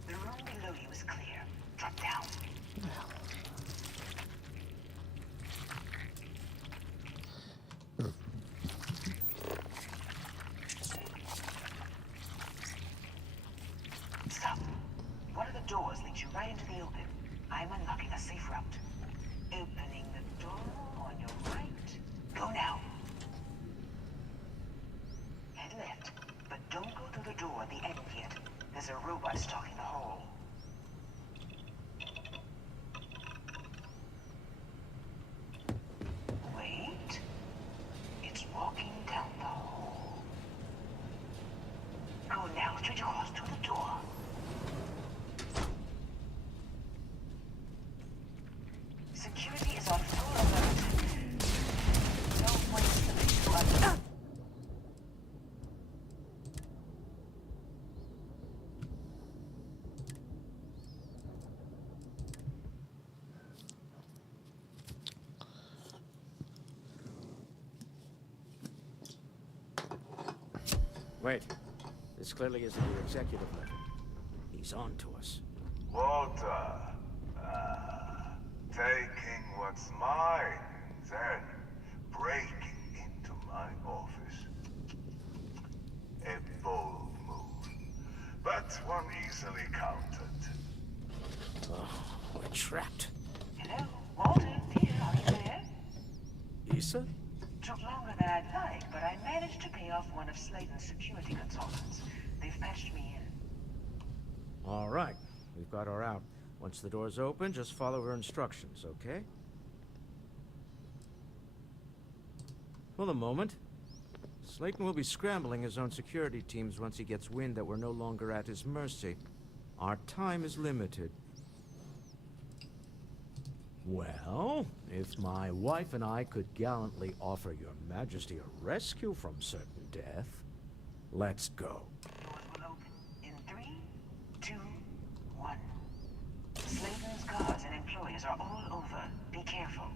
The room below you is clear. Drop down. Stop. One of the doors leads you right into the open. I'm unlocking a safe route. Opening the door on your right. Go now. Head left, but don't go through the door at the end yet. There's a robot stalking the hall. Wait. It's walking down the hall. Go now, straight across to the door. Security is on full alert. Don't waste the big one. Wait. This clearly isn't the executive level. He's on to us. Walter, taking what's mine, then breaking into my office. A bold move, but one easily countered. Oh, we're trapped. Hello, Walter, dear, are you there? Issa? Took longer than I'd like, but I managed to pay off one of Slayton's security consultants. They've patched me in. All right. We've got her out. Once the door's open, just follow her instructions, okay? For the moment. Slayton will be scrambling his own security teams once he gets wind that we're no longer at his mercy. Our time is limited. Well, if my wife and I could gallantly offer your majesty a rescue from certain death, let's go. Doors will open in 3, 2, 1. Slayton's guards and employees are all over. Be careful.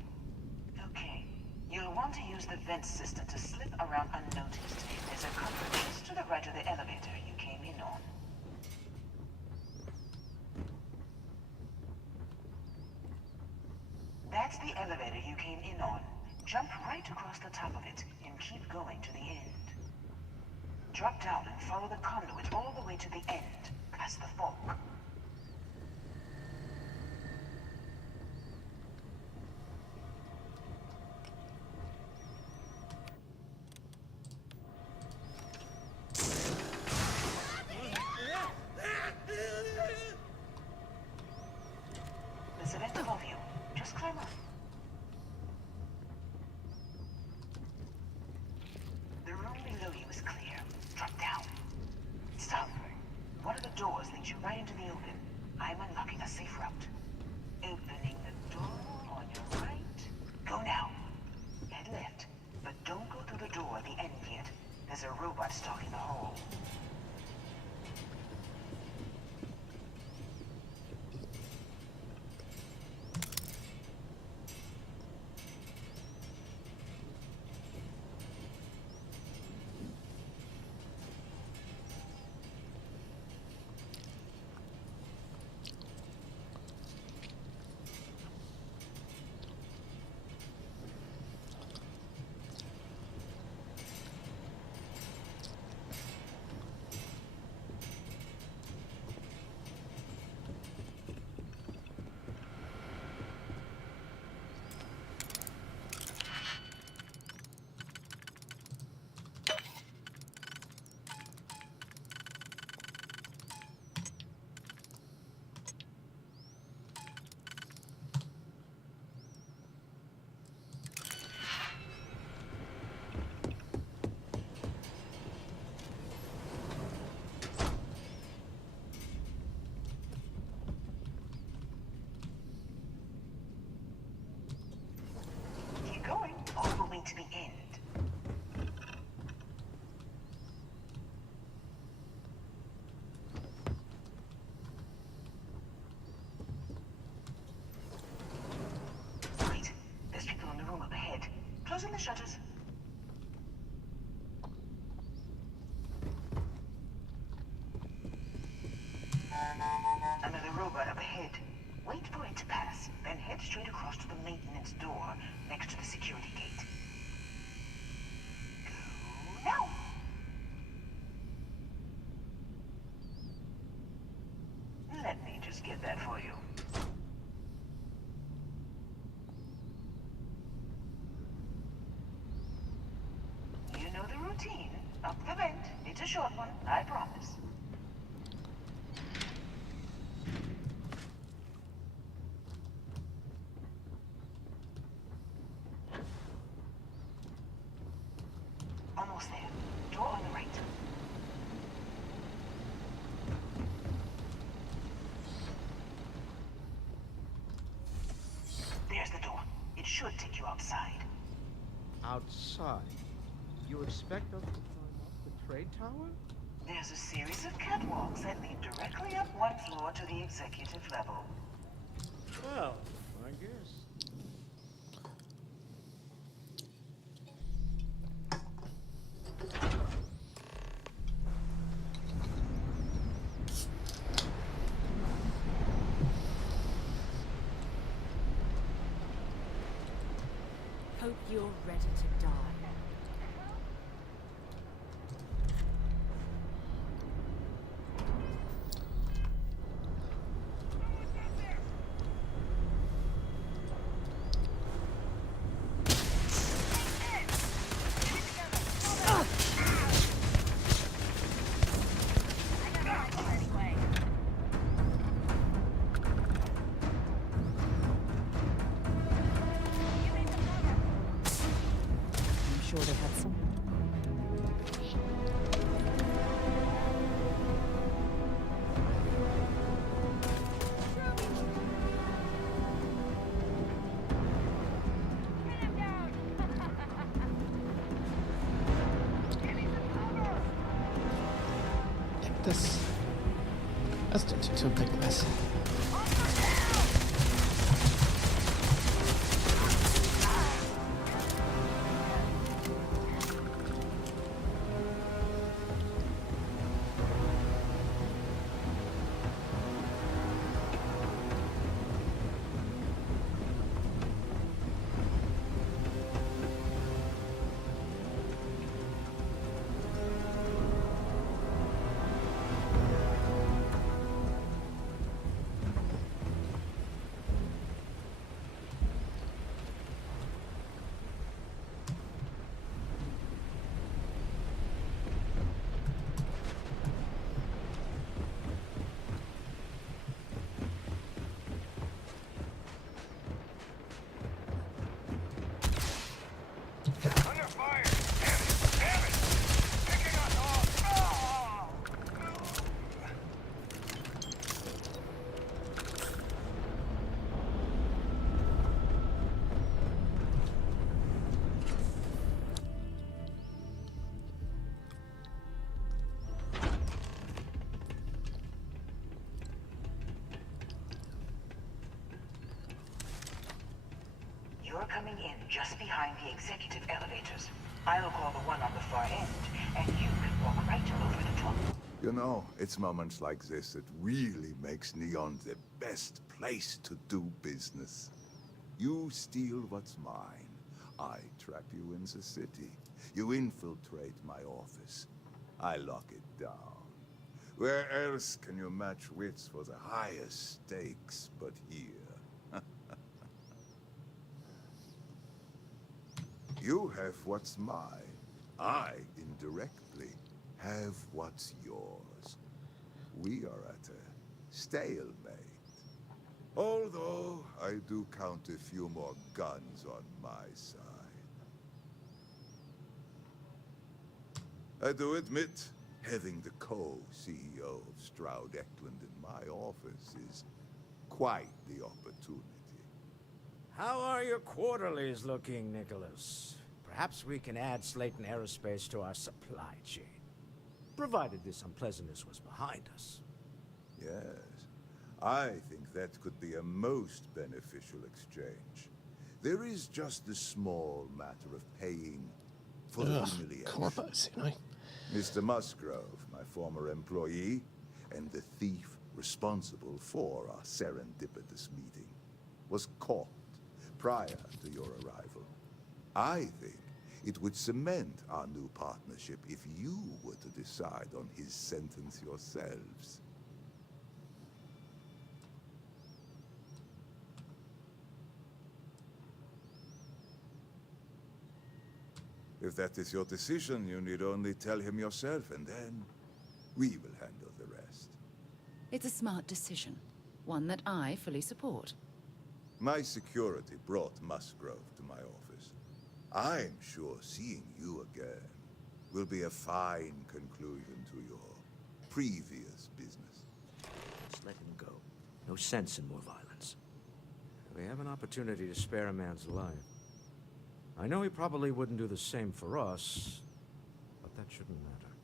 Okay. You'll want to use the vent system to slip around unnoticed. There's a cupboard just to the right of the elevator you came in on. That's the elevator you came in on. Jump right across the top of it and keep going to the end. Drop down and follow the conduit all the way to the end, past the fog. There's a vent above you. Just climb up. The room below you is clear. Drop down. Stop. One of the doors leads you right into the open. I'm unlocking a safe route. Opening the door on your right. Go now. Head left. But don't go through the door at the end yet. There's a robot stalking the hall. To the end. Wait, there's people in the room up ahead. Closing the shutters. Another robot up ahead. Wait for it to pass, then head straight across to the maintenance door next to the security gate. Now! Let me just get that for you. You know the routine. Up the vent. It's a short one, I promise. Almost there. Door on the right. There's the door. It should take you outside. Outside? You expect us to climb up the trade tower? There's a series of catwalks that lead directly up one floor to the executive level. Well, I guess. Hope you're ready to die. this. That's too big a mess. You're coming in just behind the executive elevators. I'll call the one on the far end, and you can walk right over the top. You know, it's moments like this that really makes Neon the best place to do business. You steal what's mine. I trap you in the city. You infiltrate my office. I lock it down. Where else can you match wits for the highest stakes but here? You have what's mine. I, indirectly, have what's yours. We are at a stalemate. Although, I do count a few more guns on my side. I do admit, having the co-CEO of Stroud Eklund in my office is quite the opportunity. How are your quarterlies looking, Nicholas? Perhaps we can add Slayton Aerospace to our supply chain, provided this unpleasantness was behind us. Yes, I think that could be a most beneficial exchange. There is just a small matter of paying for the humiliation. Corpus, you know. Mr. Musgrove, my former employee, and the thief responsible for our serendipitous meeting, was caught prior to your arrival. I think it would cement our new partnership if you were to decide on his sentence yourselves. If that is your decision, you need only tell him yourself, and then we will handle the rest. It's a smart decision, one that I fully support. My security brought Musgrove to my office. I'm sure seeing you again will be a fine conclusion to your previous business. Just let him go. No sense in more violence. We have an opportunity to spare a man's life. I know he probably wouldn't do the same for us, but that shouldn't matter.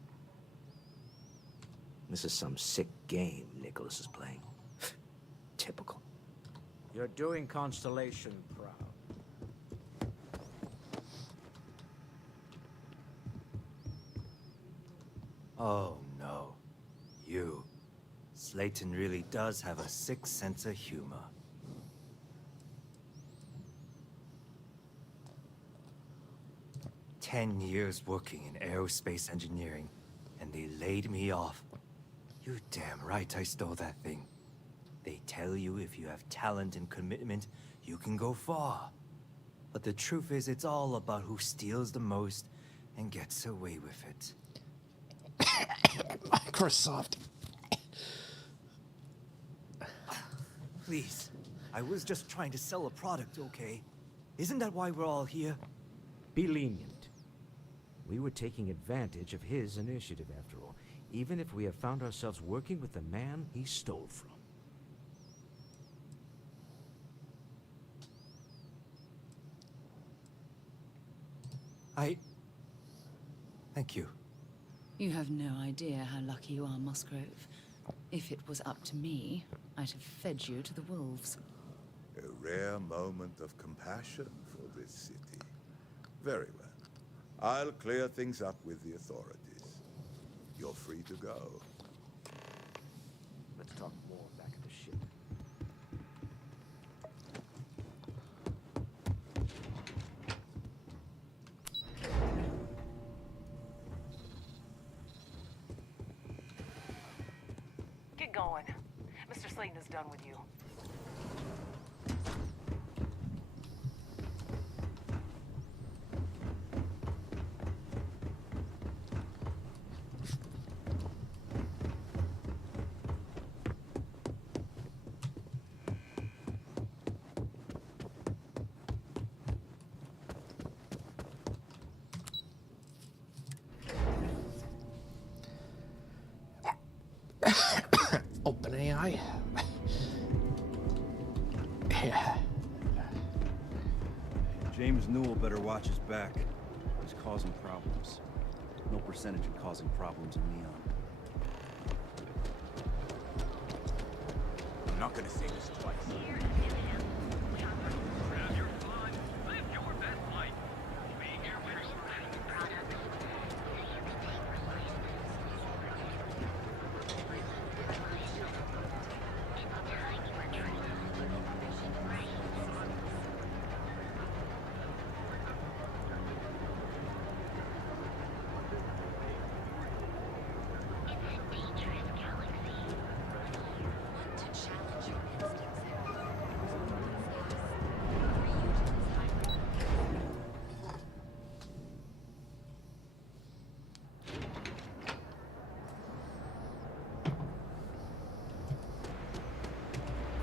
This is some sick game Nicholas is playing. Typical. You're doing Constellation proud. Oh no. You. Slayton really does have a sick sense of humor. "10 years working in aerospace engineering, and they laid me off. You damn right I stole that thing. They tell you if you have talent and commitment, you can go far. But the truth is, it's all about who steals the most and gets away with it." Microsoft. Please, I was just trying to sell a product, okay? Isn't that why we're all here? Be lenient. We were taking advantage of his initiative, after all, even if we have found ourselves working with the man he stole from. Thank you. You have no idea how lucky you are, Musgrove. If it was up to me, I'd have fed you to the wolves. A rare moment of compassion for this city. Very well. I'll clear things up with the authorities. You're free to go. Let's talk more back at the ship. Get going. Mr. Slayton is done with you. Open AI. Yeah. James Newell better watch his back. He's causing problems. No percentage in causing problems in Neon. I'm not gonna say this twice.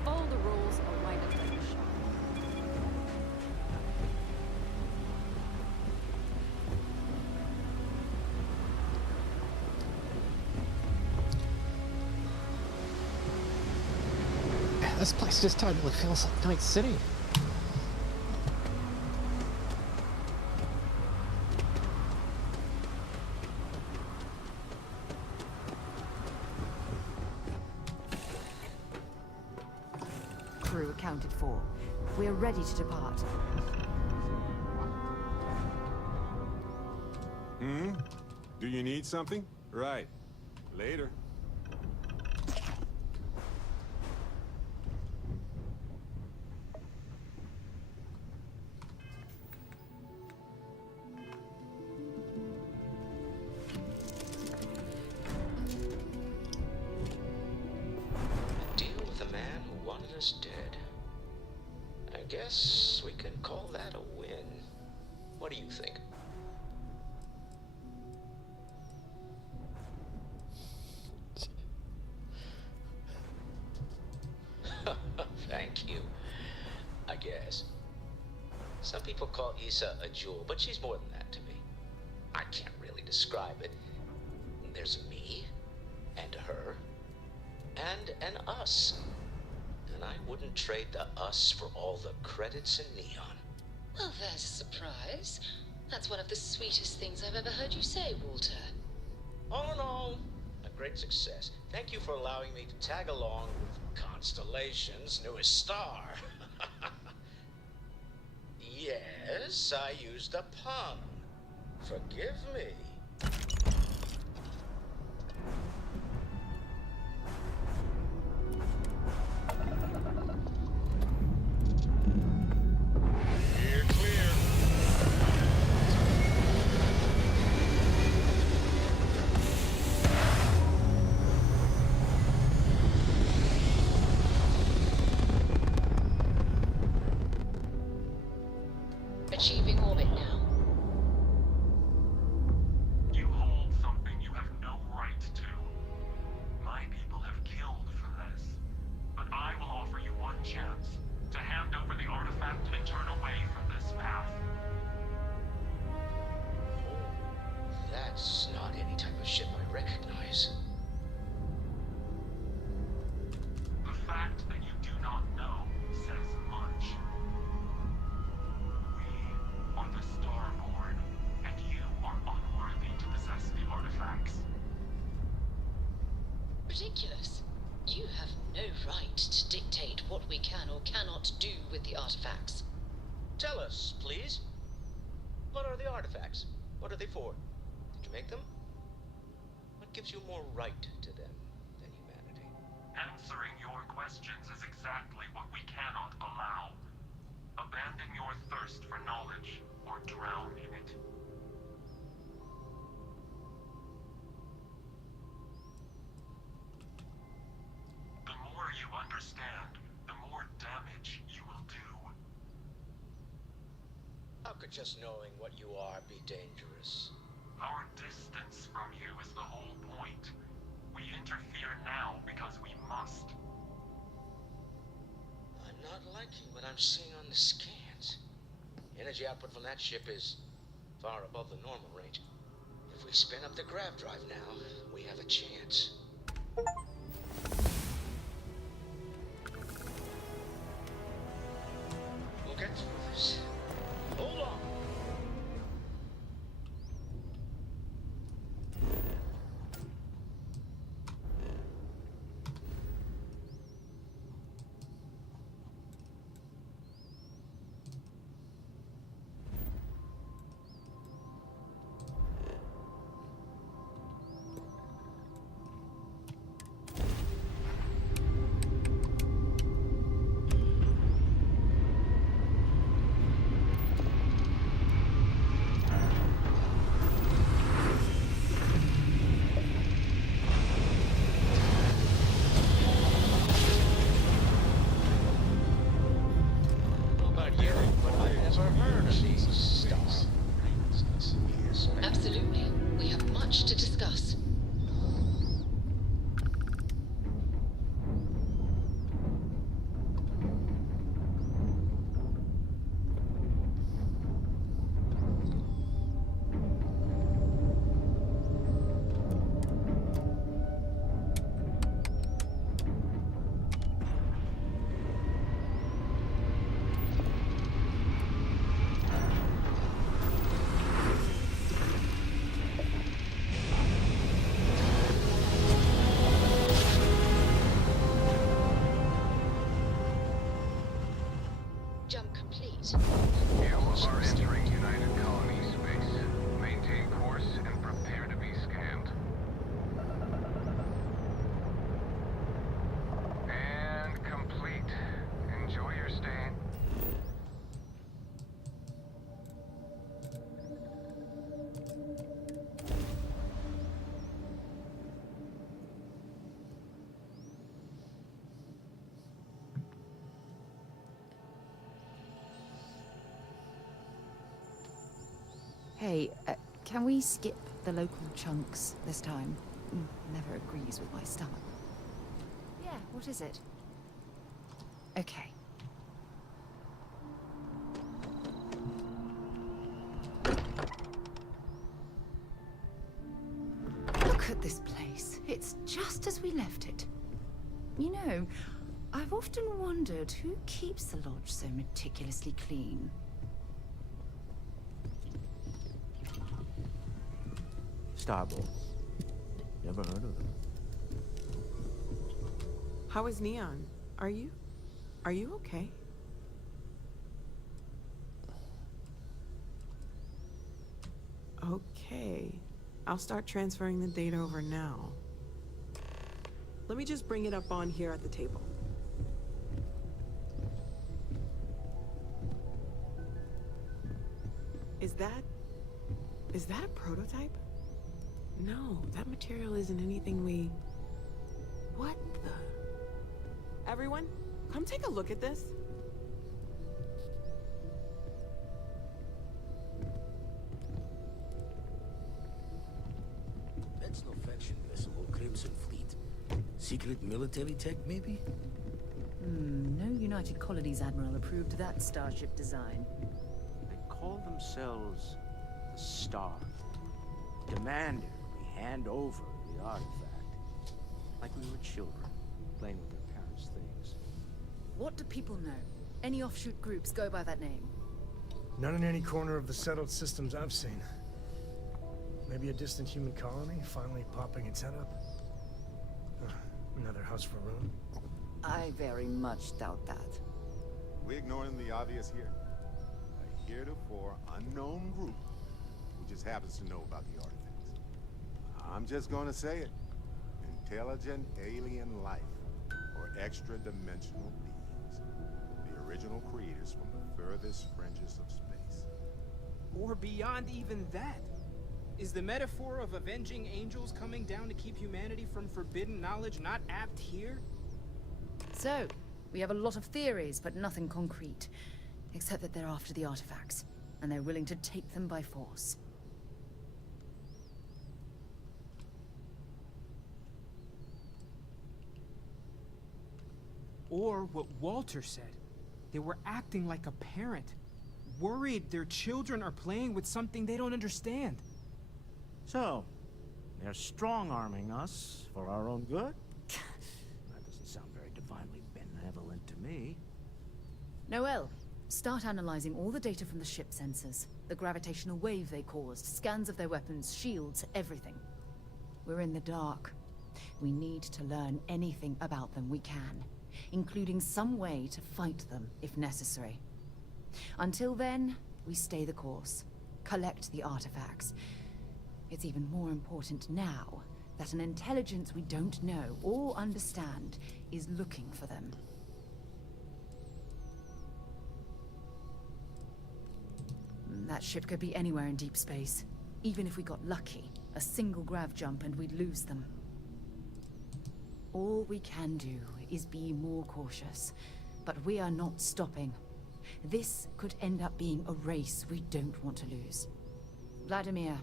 Follow the rules or wind up like a shot. This place just totally feels like Night City. Crew accounted for. We're ready to depart. Hmm? Do you need something? Right. Later. Deal with a man who wanted us dead. I guess we can call that a win. What do you think? Thank you. I guess. Some people call Issa a jewel, but she's more than that to me. I can't really describe it. There's me, and her, and an us. And I wouldn't trade the us for all the credits in Neon. Well, there's a surprise. That's one of the sweetest things I've ever heard you say, Walter. All in all, a great success. Thank you for allowing me to tag along with Constellation's newest star. Yes, I used a pun. Forgive me. You're clear. Achieving orbit now. You hold Ridiculous. You have no right to dictate what we can or cannot do with the artifacts. Tell us, please. What are the artifacts? What are they for? Did you make them? What gives you more right to them than humanity? Answering your questions is exactly what we cannot allow. Abandon your thirst for knowledge, or drown in it. The more you understand, the more damage you will do. How could just knowing what you are be dangerous? Our distance from you is the whole point. We interfere now because we must. I'm not liking what I'm seeing on the scans. Energy output from that ship is far above the normal range. If we spin up the grav drive now, we have a chance. We'll get through this. Hold on. Absolutely. We have much to discuss. Jump complete. You are entering United Colony space. Maintain course and prepare to be scanned. And complete. Enjoy your stay. Hey, can we skip the local chunks this time? Never agrees with my stomach. Yeah, what is it? Okay. Look at this place. It's just as we left it. You know, I've often wondered who keeps the lodge so meticulously clean. Starboard. Never heard of them. How is Neon? Are you okay? Okay. I'll start transferring the data over now. Let me just bring it up on here at the table. Is that a prototype? No, that material isn't anything we... What the... Everyone, come take a look at this. That's no faction vessel or Crimson Fleet. Secret military tech, maybe? No United Colonies Admiral approved that starship design. They call themselves the Star. Demanded we hand over the artifact. Like we were children, playing with their parents' things. What do people know? Any offshoot groups go by that name? None in any corner of the settled systems I've seen. Maybe a distant human colony finally popping its head up? Another house for Rune? I very much doubt that. We ignoring the obvious here. A heretofore unknown group who just happens to know about the artifacts. I'm just gonna say it. Intelligent alien life, or extra-dimensional beings. The original creators from the furthest fringes of space. Or beyond even that. Is the metaphor of avenging angels coming down to keep humanity from forbidden knowledge not apt here? So, we have a lot of theories, but nothing concrete. Except that they're after the artifacts, and they're willing to take them by force. Or what Walter said. They were acting like a parent. Worried their children are playing with something they don't understand. So, they're strong-arming us for our own good? That doesn't sound very divinely benevolent to me. Noel, start analyzing all the data from the ship sensors. The gravitational wave they caused, scans of their weapons, shields, everything. We're in the dark. We need to learn anything about them we can, including some way to fight them if necessary. Until then, we stay the course, collect the artifacts. It's even more important now that an intelligence we don't know or understand is looking for them. That ship could be anywhere in deep space. Even if we got lucky, a single grav jump and we'd lose them. All we can do is be more cautious, but we are not stopping. This could end up being a race we don't want to lose. Vladimir,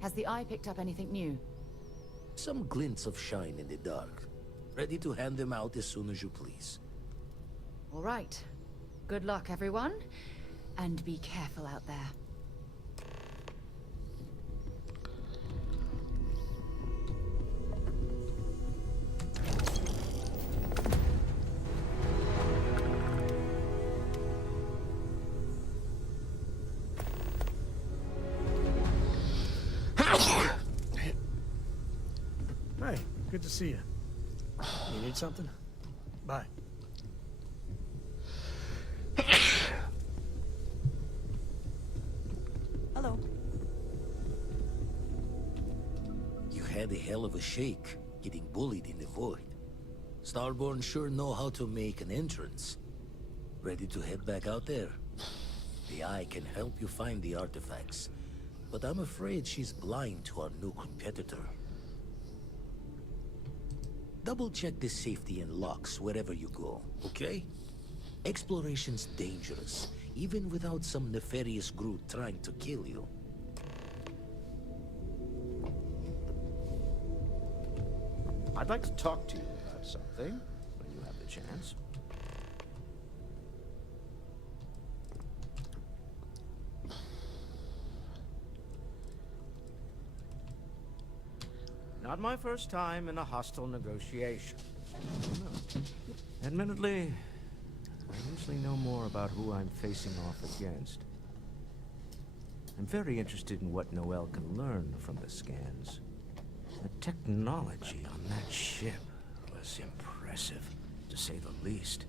has the Eye picked up anything new? Some glints of shine in the dark. Ready to hand them out as soon as you please. All right. Good luck, everyone. And be careful out there. Hey, good to see you. You need something? Bye. Hello. You had a hell of a shake, getting bullied in the void. Starborn sure know how to make an entrance. Ready to head back out there? The Eye can help you find the artifacts, but I'm afraid she's blind to our new competitor. Double-check the safety and locks wherever you go, okay? Exploration's dangerous, even without some nefarious Groot trying to kill you. I'd like to talk to you about something, when you have the chance. Not my first time in a hostile negotiation. No. Admittedly, I usually know more about who I'm facing off against. I'm very interested in what Noel can learn from the scans. The technology on that ship was impressive, to say the least.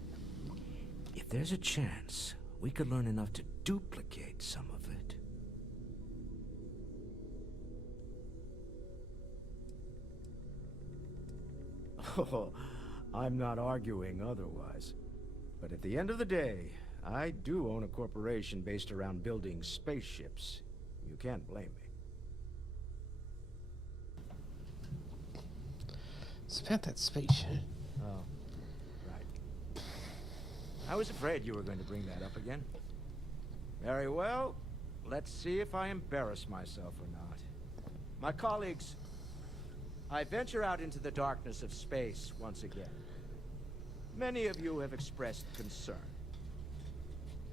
If there's a chance, we could learn enough to duplicate some of it. Oh, I'm not arguing otherwise. But at the end of the day, I do own a corporation based around building spaceships. You can't blame me. It's about that spaceship. Oh, right. I was afraid you were going to bring that up again. Very well. Let's see if I embarrass myself or not. My colleagues, I venture out into the darkness of space once again. Many of you have expressed concern.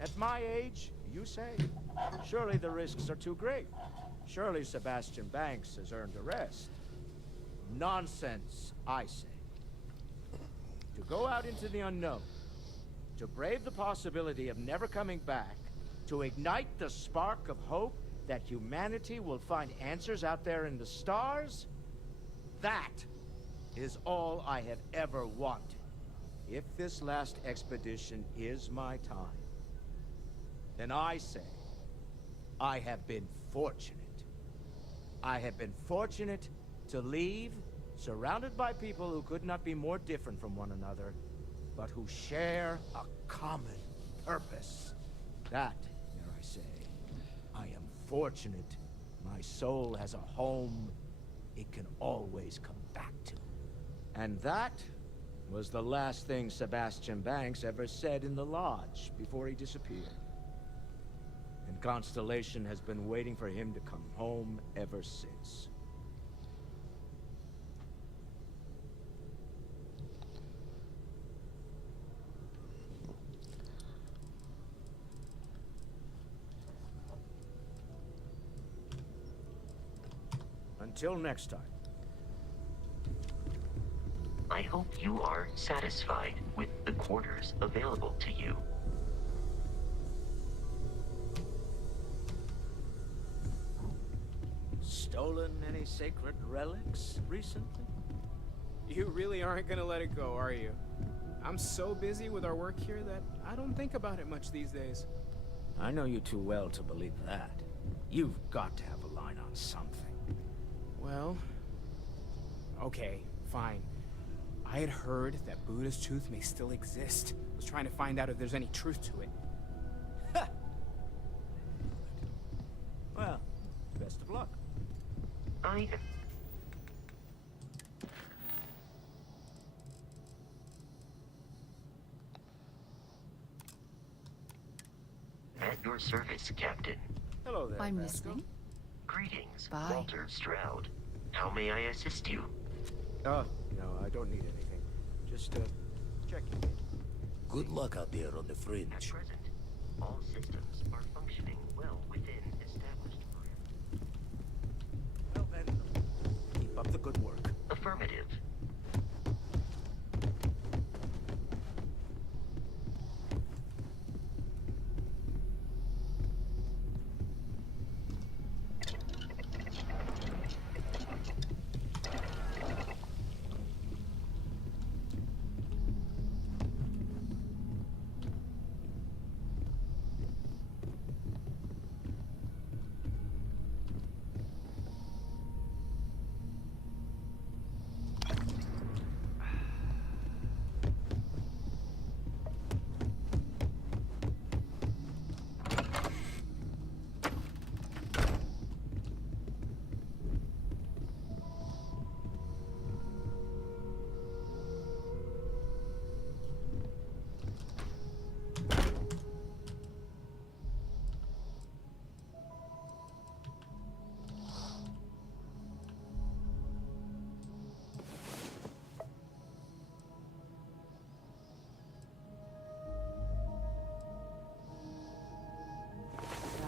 At my age, you say, surely the risks are too great. Surely Sebastian Banks has earned a rest. Nonsense, I say. To go out into the unknown, to brave the possibility of never coming back, to ignite the spark of hope that humanity will find answers out there in the stars, that is all I have ever wanted. If this last expedition is my time, then I say I have been fortunate. I have been fortunate to leave, surrounded by people who could not be more different from one another, but who share a common purpose. That, dare I say, I am fortunate. My soul has a home it can always come back to. And that was the last thing Sebastian Banks ever said in the lodge before he disappeared. And Constellation has been waiting for him to come home ever since. Until next time. I hope you are satisfied with the quarters available to you. Stolen any sacred relics recently? You really aren't gonna let it go, are you? I'm so busy with our work here that I don't think about it much these days. I know you too well to believe that. You've got to have a line on something. Well, okay, fine. I had heard that Buddha's tooth may still exist. I was trying to find out if there's any truth to it. Well, best of luck. At your service, Captain. Hello there, I'm Vasco. listening. Greetings, Bye. Walter Stroud. How may I assist you? Oh, no, I don't need anything. Just, checking. Good luck out there on the At fringe. present, all systems are functioning well within established parameters. Well then, keep up the good work. Affirmative.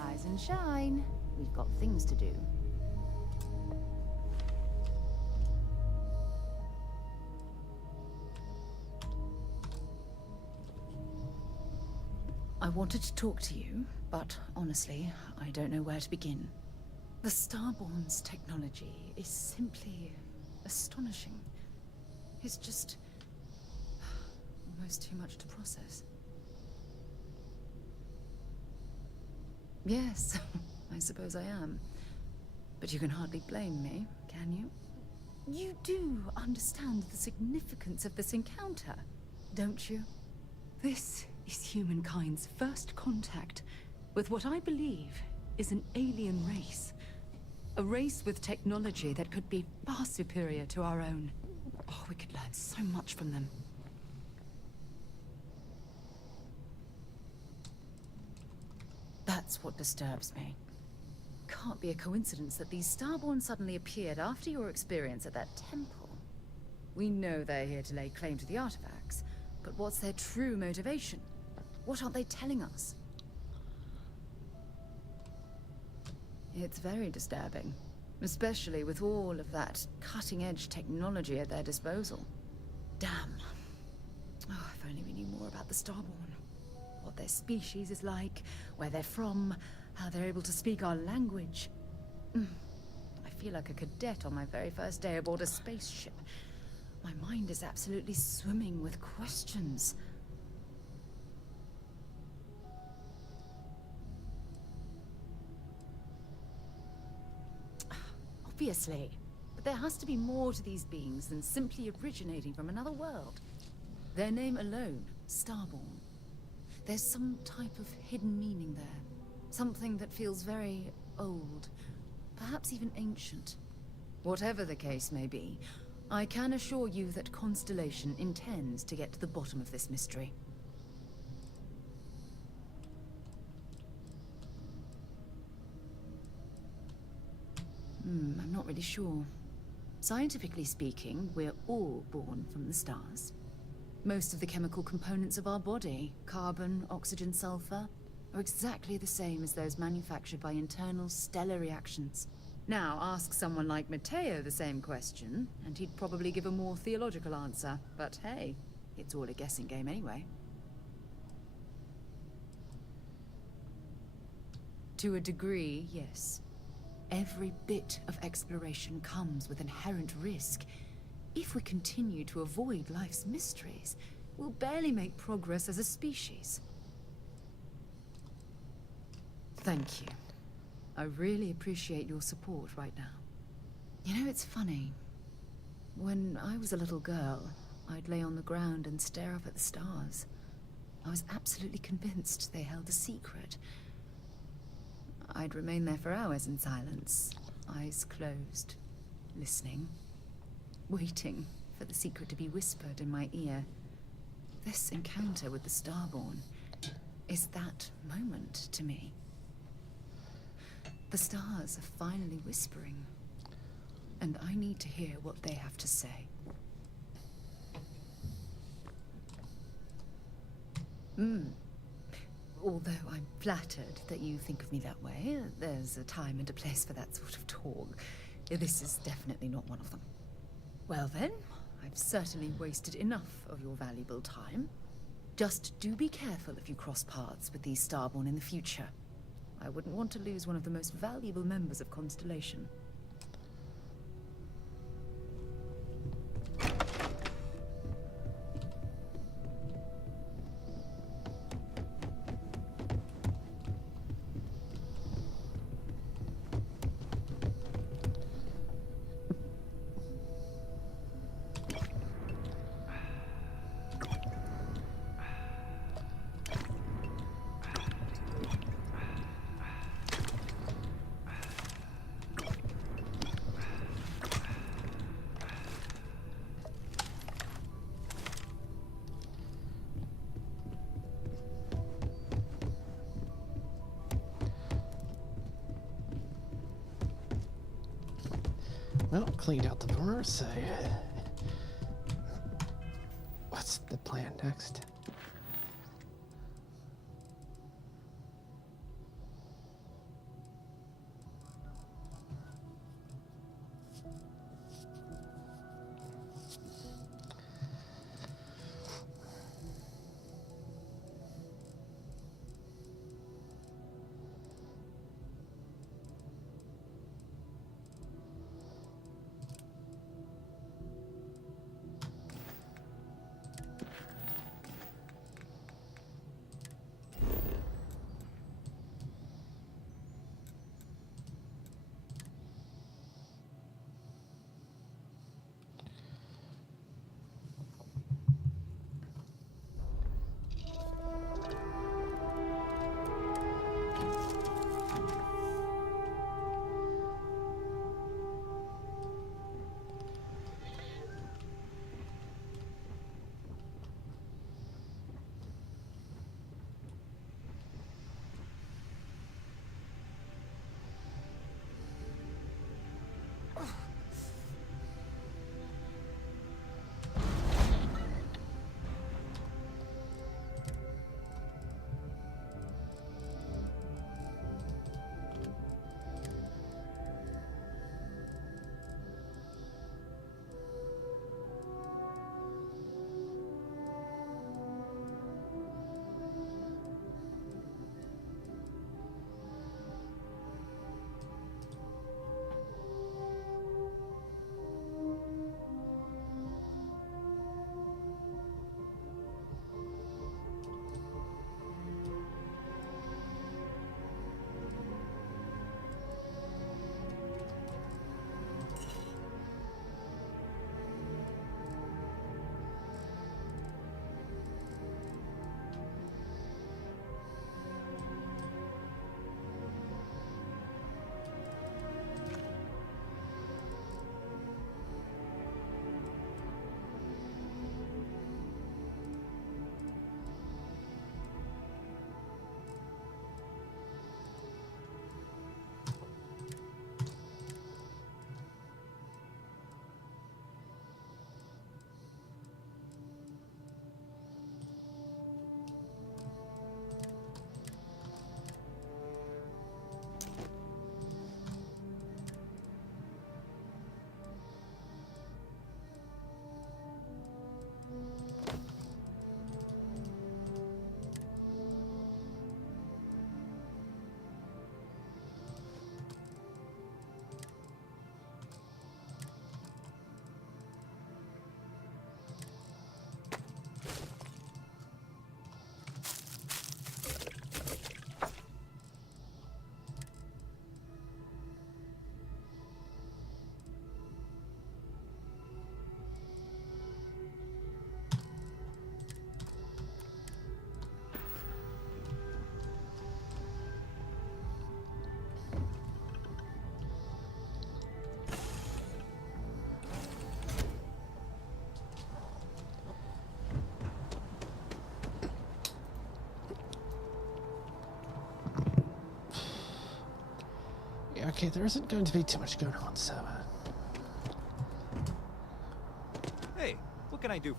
Rise and shine. We've got things to do. I wanted to talk to you, but honestly, I don't know where to begin. The Starborn's technology is simply astonishing. It's just almost too much to process. Yes, I suppose I am. But you can hardly blame me, can you? You do understand the significance of this encounter, don't you? This is humankind's first contact with what I believe is an alien race. A race with technology that could be far superior to our own. Oh, we could learn so much from them. That's what disturbs me. Can't be a coincidence that these Starborn suddenly appeared after your experience at that temple. We know they're here to lay claim to the artifacts, but what's their true motivation? What aren't they telling us? It's very disturbing, especially with all of that cutting-edge technology at their disposal. Damn. Oh, if only we knew more about the Starborn. What their species is like, where they're from, how they're able to speak our language. I feel like a cadet on my very first day aboard a spaceship. mind is absolutely swimming with questions. Obviously. But there has to be more to these beings than simply originating from another world. Their name alone, Starborn. There's some type of hidden meaning there. Something that feels very old. Perhaps even ancient. Whatever the case may be, I can assure you that Constellation intends to get to the bottom of this mystery. I'm not really sure. Scientifically speaking, we're all born from the stars. Most of the chemical components of our body, carbon, oxygen, sulfur, are exactly the same as those manufactured by internal stellar reactions. Now, ask someone like Matteo the same question, and he'd probably give a more theological answer. But hey, it's all a guessing game anyway. To a degree, yes. Every bit of exploration comes with inherent risk. If we continue to avoid life's mysteries, we'll barely make progress as a species. Thank you. I really appreciate your support right now. You know, it's funny. When I was a little girl, I'd lay on the ground and stare up at the stars. I was absolutely convinced they held a secret. I'd remain there for hours in silence, eyes closed, listening, waiting for the secret to be whispered in my ear. This encounter with the Starborn is that moment to me. The stars are finally whispering, and I need to hear what they have to say. Although I'm flattered that you think of me that way, there's a time and a place for that sort of talk. This is definitely not one of them. Well then, I've certainly wasted enough of your valuable time. Just do be careful if you cross paths with these Starborn in the future. I wouldn't want to lose one of the most valuable members of Constellation. Well, cleaned out the door, so what's the plan next? Okay, there isn't going to be too much going on, so... Hey, what can I do?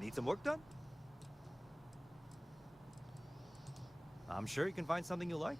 Need some work done? I'm sure you can find something you like.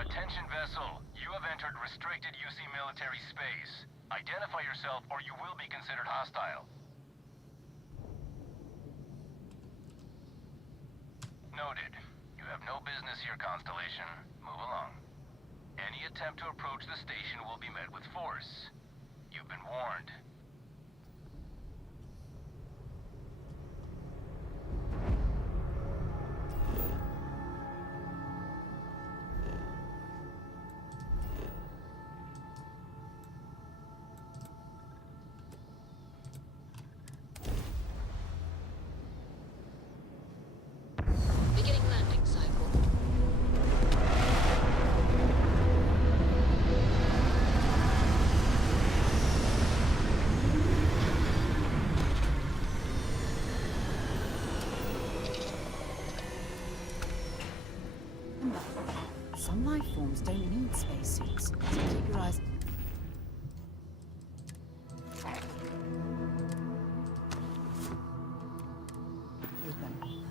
Attention vessel, you have entered restricted UC military space. Identify yourself or you will be considered hostile. Noted. You have no business here, Constellation. Move along. Any attempt to approach the station will be met with force. You've been warned. Beginning landing cycle. Some life forms don't need spacesuits, so keep your eyes... open.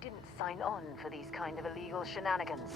didn't sign on for these kind of illegal shenanigans.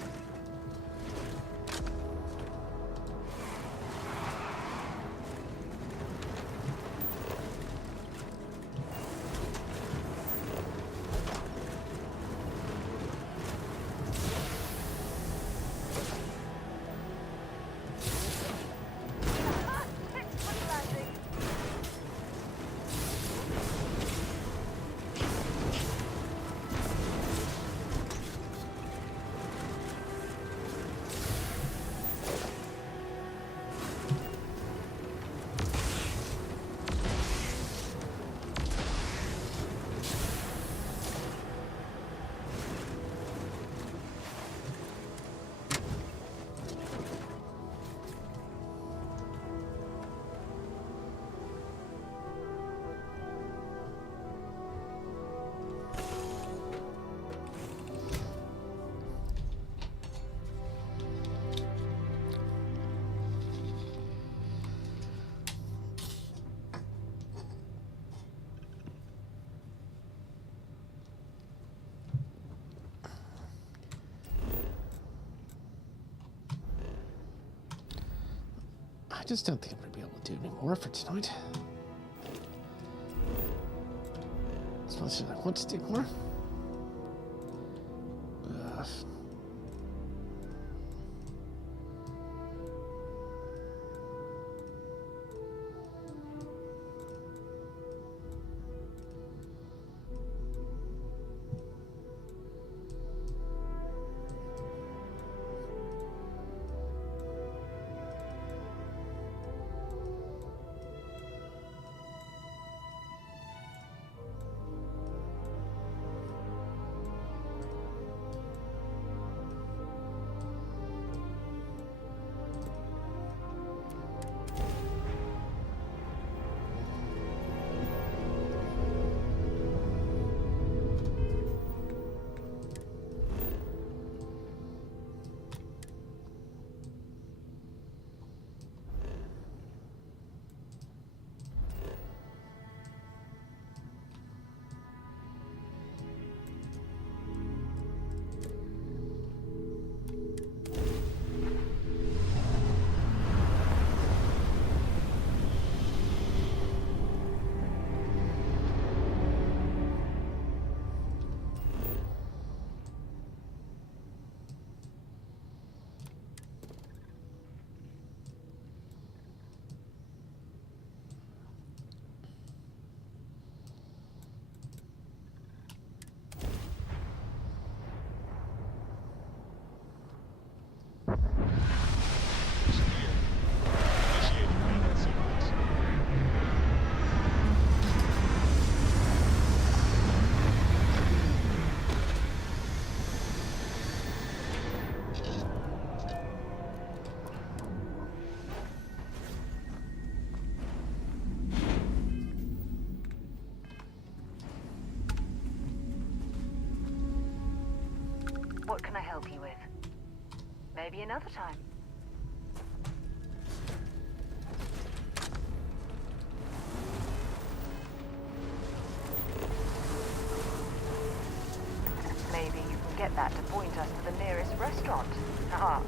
I just don't think I'm going to be able to do any more for tonight. As much as I want to do more. What can I help you with? Maybe another time. Maybe you can get that to point us to the nearest restaurant. Ah.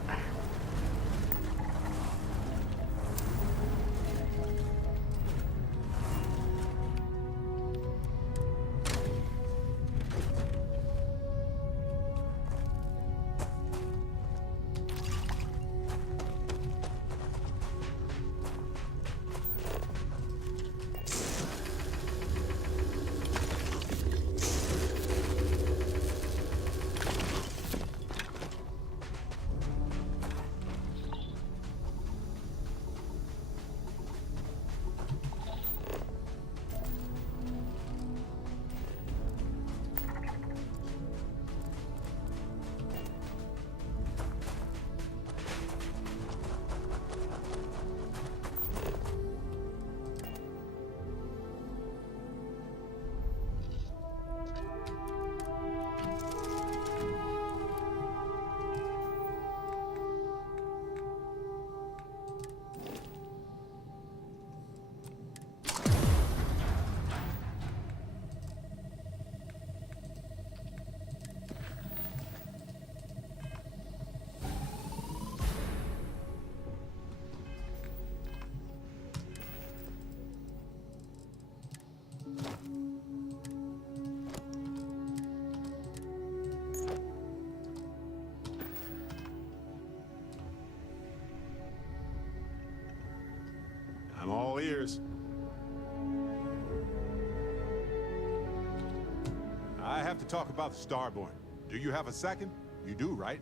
have to talk about the Starborn. Do you have a second? You do, right?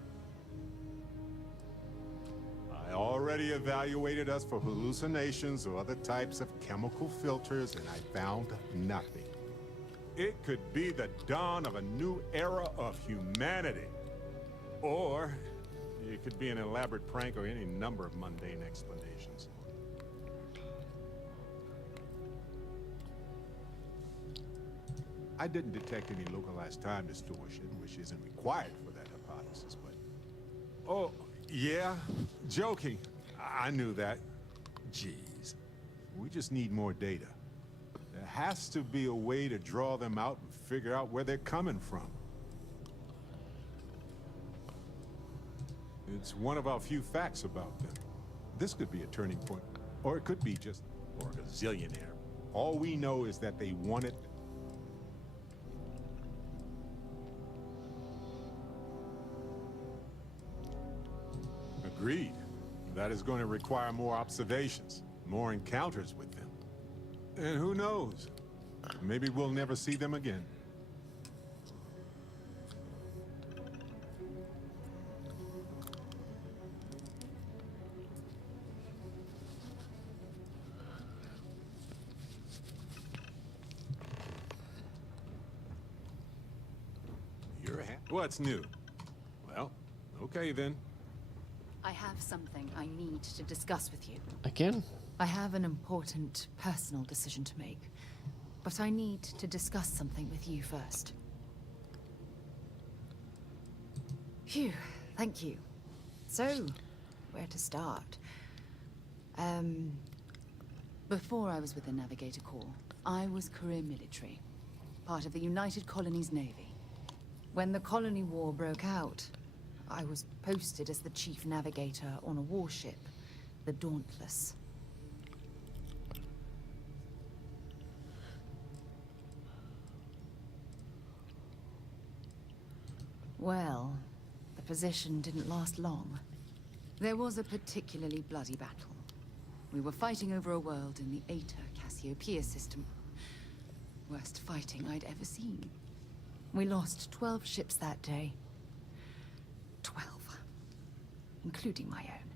I already evaluated us for hallucinations or other types of chemical filters, and I found nothing. It could be the dawn of a new era of humanity. Or it could be an elaborate prank or any number of mundane explanations. I didn't detect any localized time distortion, which isn't required for that hypothesis, but... Oh, yeah? Joking. I knew that. Jeez. We just need more data. There has to be a way to draw them out and figure out where they're coming from. It's one of our few facts about them. This could be a turning point, or it could be just, or a gazillionaire. All we know is that they wanted... Agreed. That is going to require more observations, more encounters with them. And who knows? Maybe we'll never see them again. What's new? Well, okay then. I have something I need to discuss with you. Again? I have an important personal decision to make, but I need to discuss something with you first. Phew, thank you. So, where to start? Before I was with the Navigator Corps, I was career military, part of the United Colonies Navy. When the Colony War broke out, I was posted as the chief navigator on a warship, the Dauntless. Well, the position didn't last long. There was a particularly bloody battle. We were fighting over a world in the Eta Cassiopeia system. Worst fighting I'd ever seen. We lost 12 ships that day. 12. Including my own.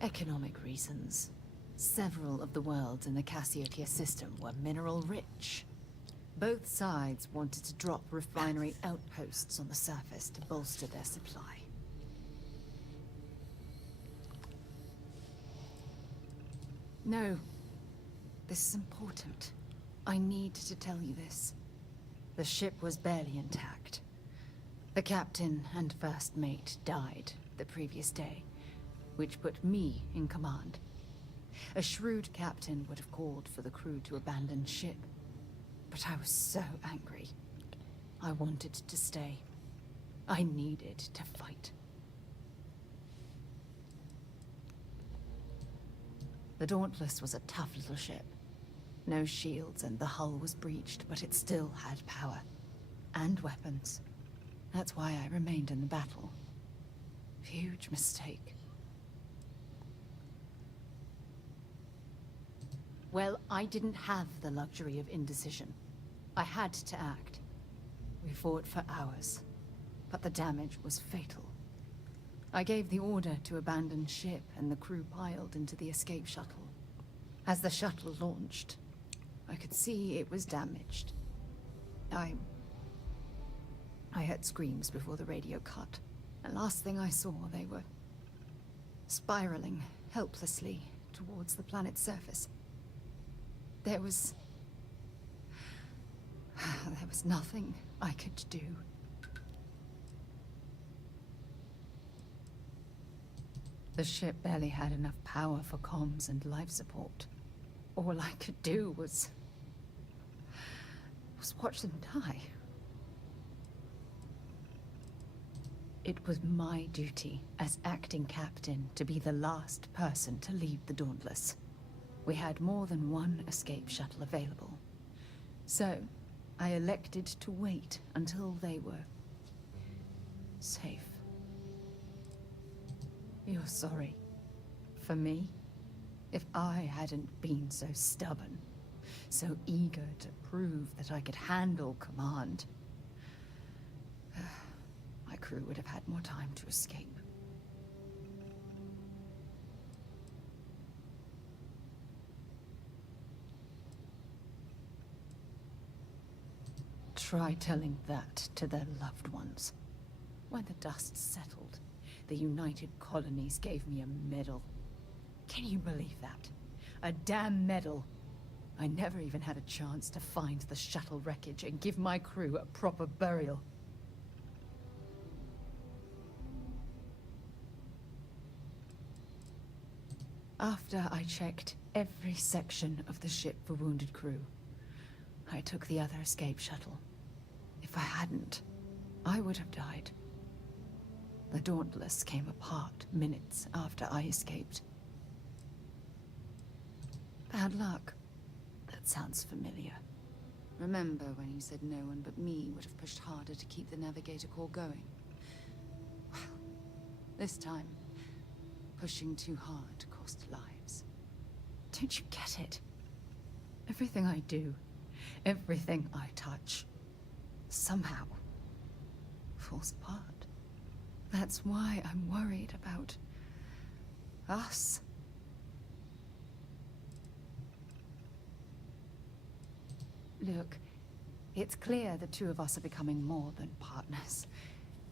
Economic reasons. Several of the worlds in the Cassiopeia system were mineral rich. Both sides wanted to drop refinery outposts on the surface to bolster their supply. No. This is important. I need to tell you this. The ship was barely intact. The captain and first mate died the previous day, which put me in command. A shrewd captain would have called for the crew to abandon ship, but I was so angry. I wanted to stay. I needed to fight. The Dauntless was a tough little ship. No shields and the hull was breached, but it still had power. And weapons. That's why I remained in the battle. Huge mistake. Well, I didn't have the luxury of indecision. I had to act. We fought for hours, but the damage was fatal. I gave the order to abandon ship and the crew piled into the escape shuttle. As the shuttle launched, I could see it was damaged. I heard screams before the radio cut. And last thing I saw, they were spiraling helplessly towards the planet's surface. There was nothing I could do. The ship barely had enough power for comms and life support. All I could do was watch them die. It was my duty as acting captain to be the last person to leave the Dauntless. We had more than one escape shuttle available. So, I elected to wait until they were safe. You're sorry. For me? If I hadn't been so stubborn, so eager to prove that I could handle command, my crew would have had more time to escape. Try telling that to their loved ones. When the dust settled, the United Colonies gave me a medal. Can you believe that? A damn medal. I never even had a chance to find the shuttle wreckage and give my crew a proper burial. After I checked every section of the ship for wounded crew, I took the other escape shuttle. If I hadn't, I would have died. The Dauntless came apart minutes after I escaped. Bad luck. That sounds familiar. Remember when you said no one but me would have pushed harder to keep the navigator core going? Well, this time, pushing too hard cost lives. Don't you get it? Everything I do, everything I touch, somehow falls apart. That's why I'm worried about us. Look, it's clear the two of us are becoming more than partners.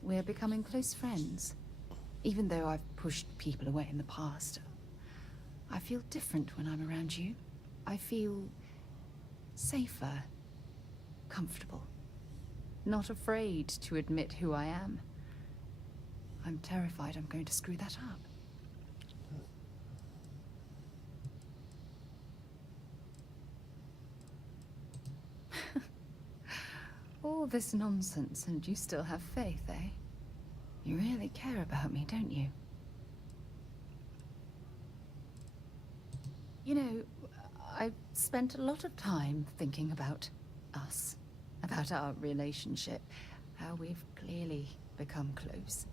We're becoming close friends. Even though I've pushed people away in the past, I feel different when I'm around you. I feel safer, comfortable, not afraid to admit who I am. I'm terrified I'm going to screw that up. All this nonsense and you still have faith, eh? You really care about me, don't you? You know, I've spent a lot of time thinking about us, about our relationship, how we've clearly become close.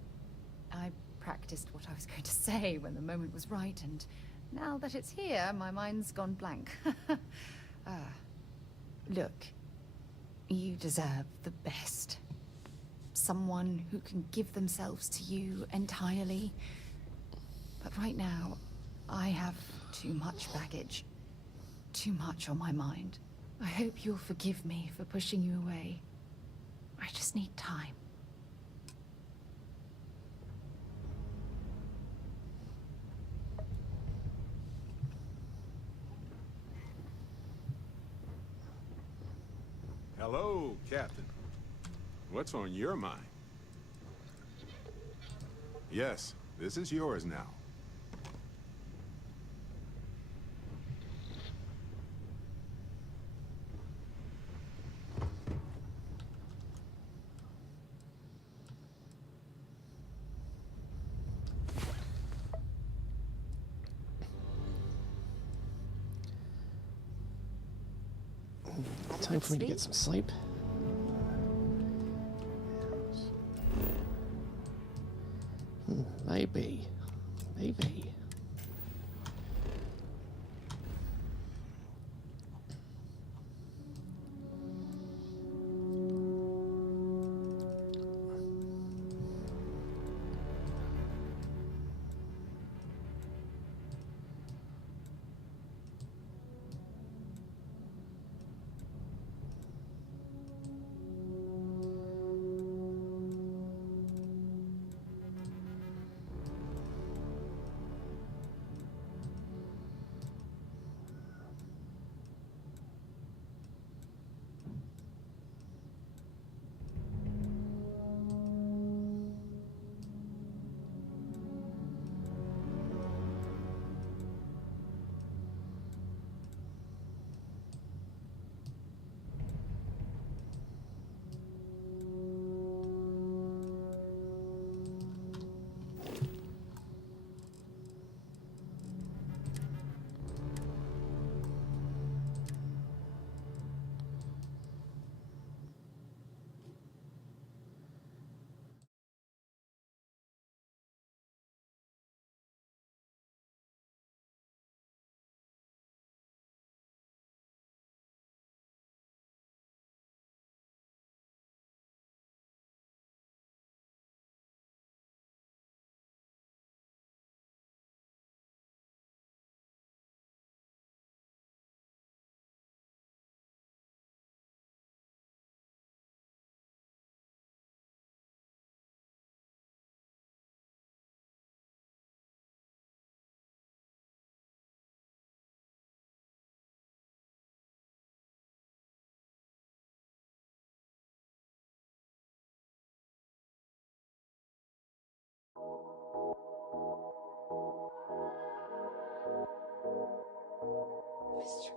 I practiced what I was going to say when the moment was right, and now that it's here, my mind's gone blank. Look, you deserve the best. Someone who can give themselves to you entirely. But right now, I have too much baggage. Too much on my mind. I hope you'll forgive me for pushing you away. I just need time. Hello, Captain. What's on your mind? Yes, this is yours now. Time for me to get some sleep. Maybe. Maybe.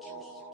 you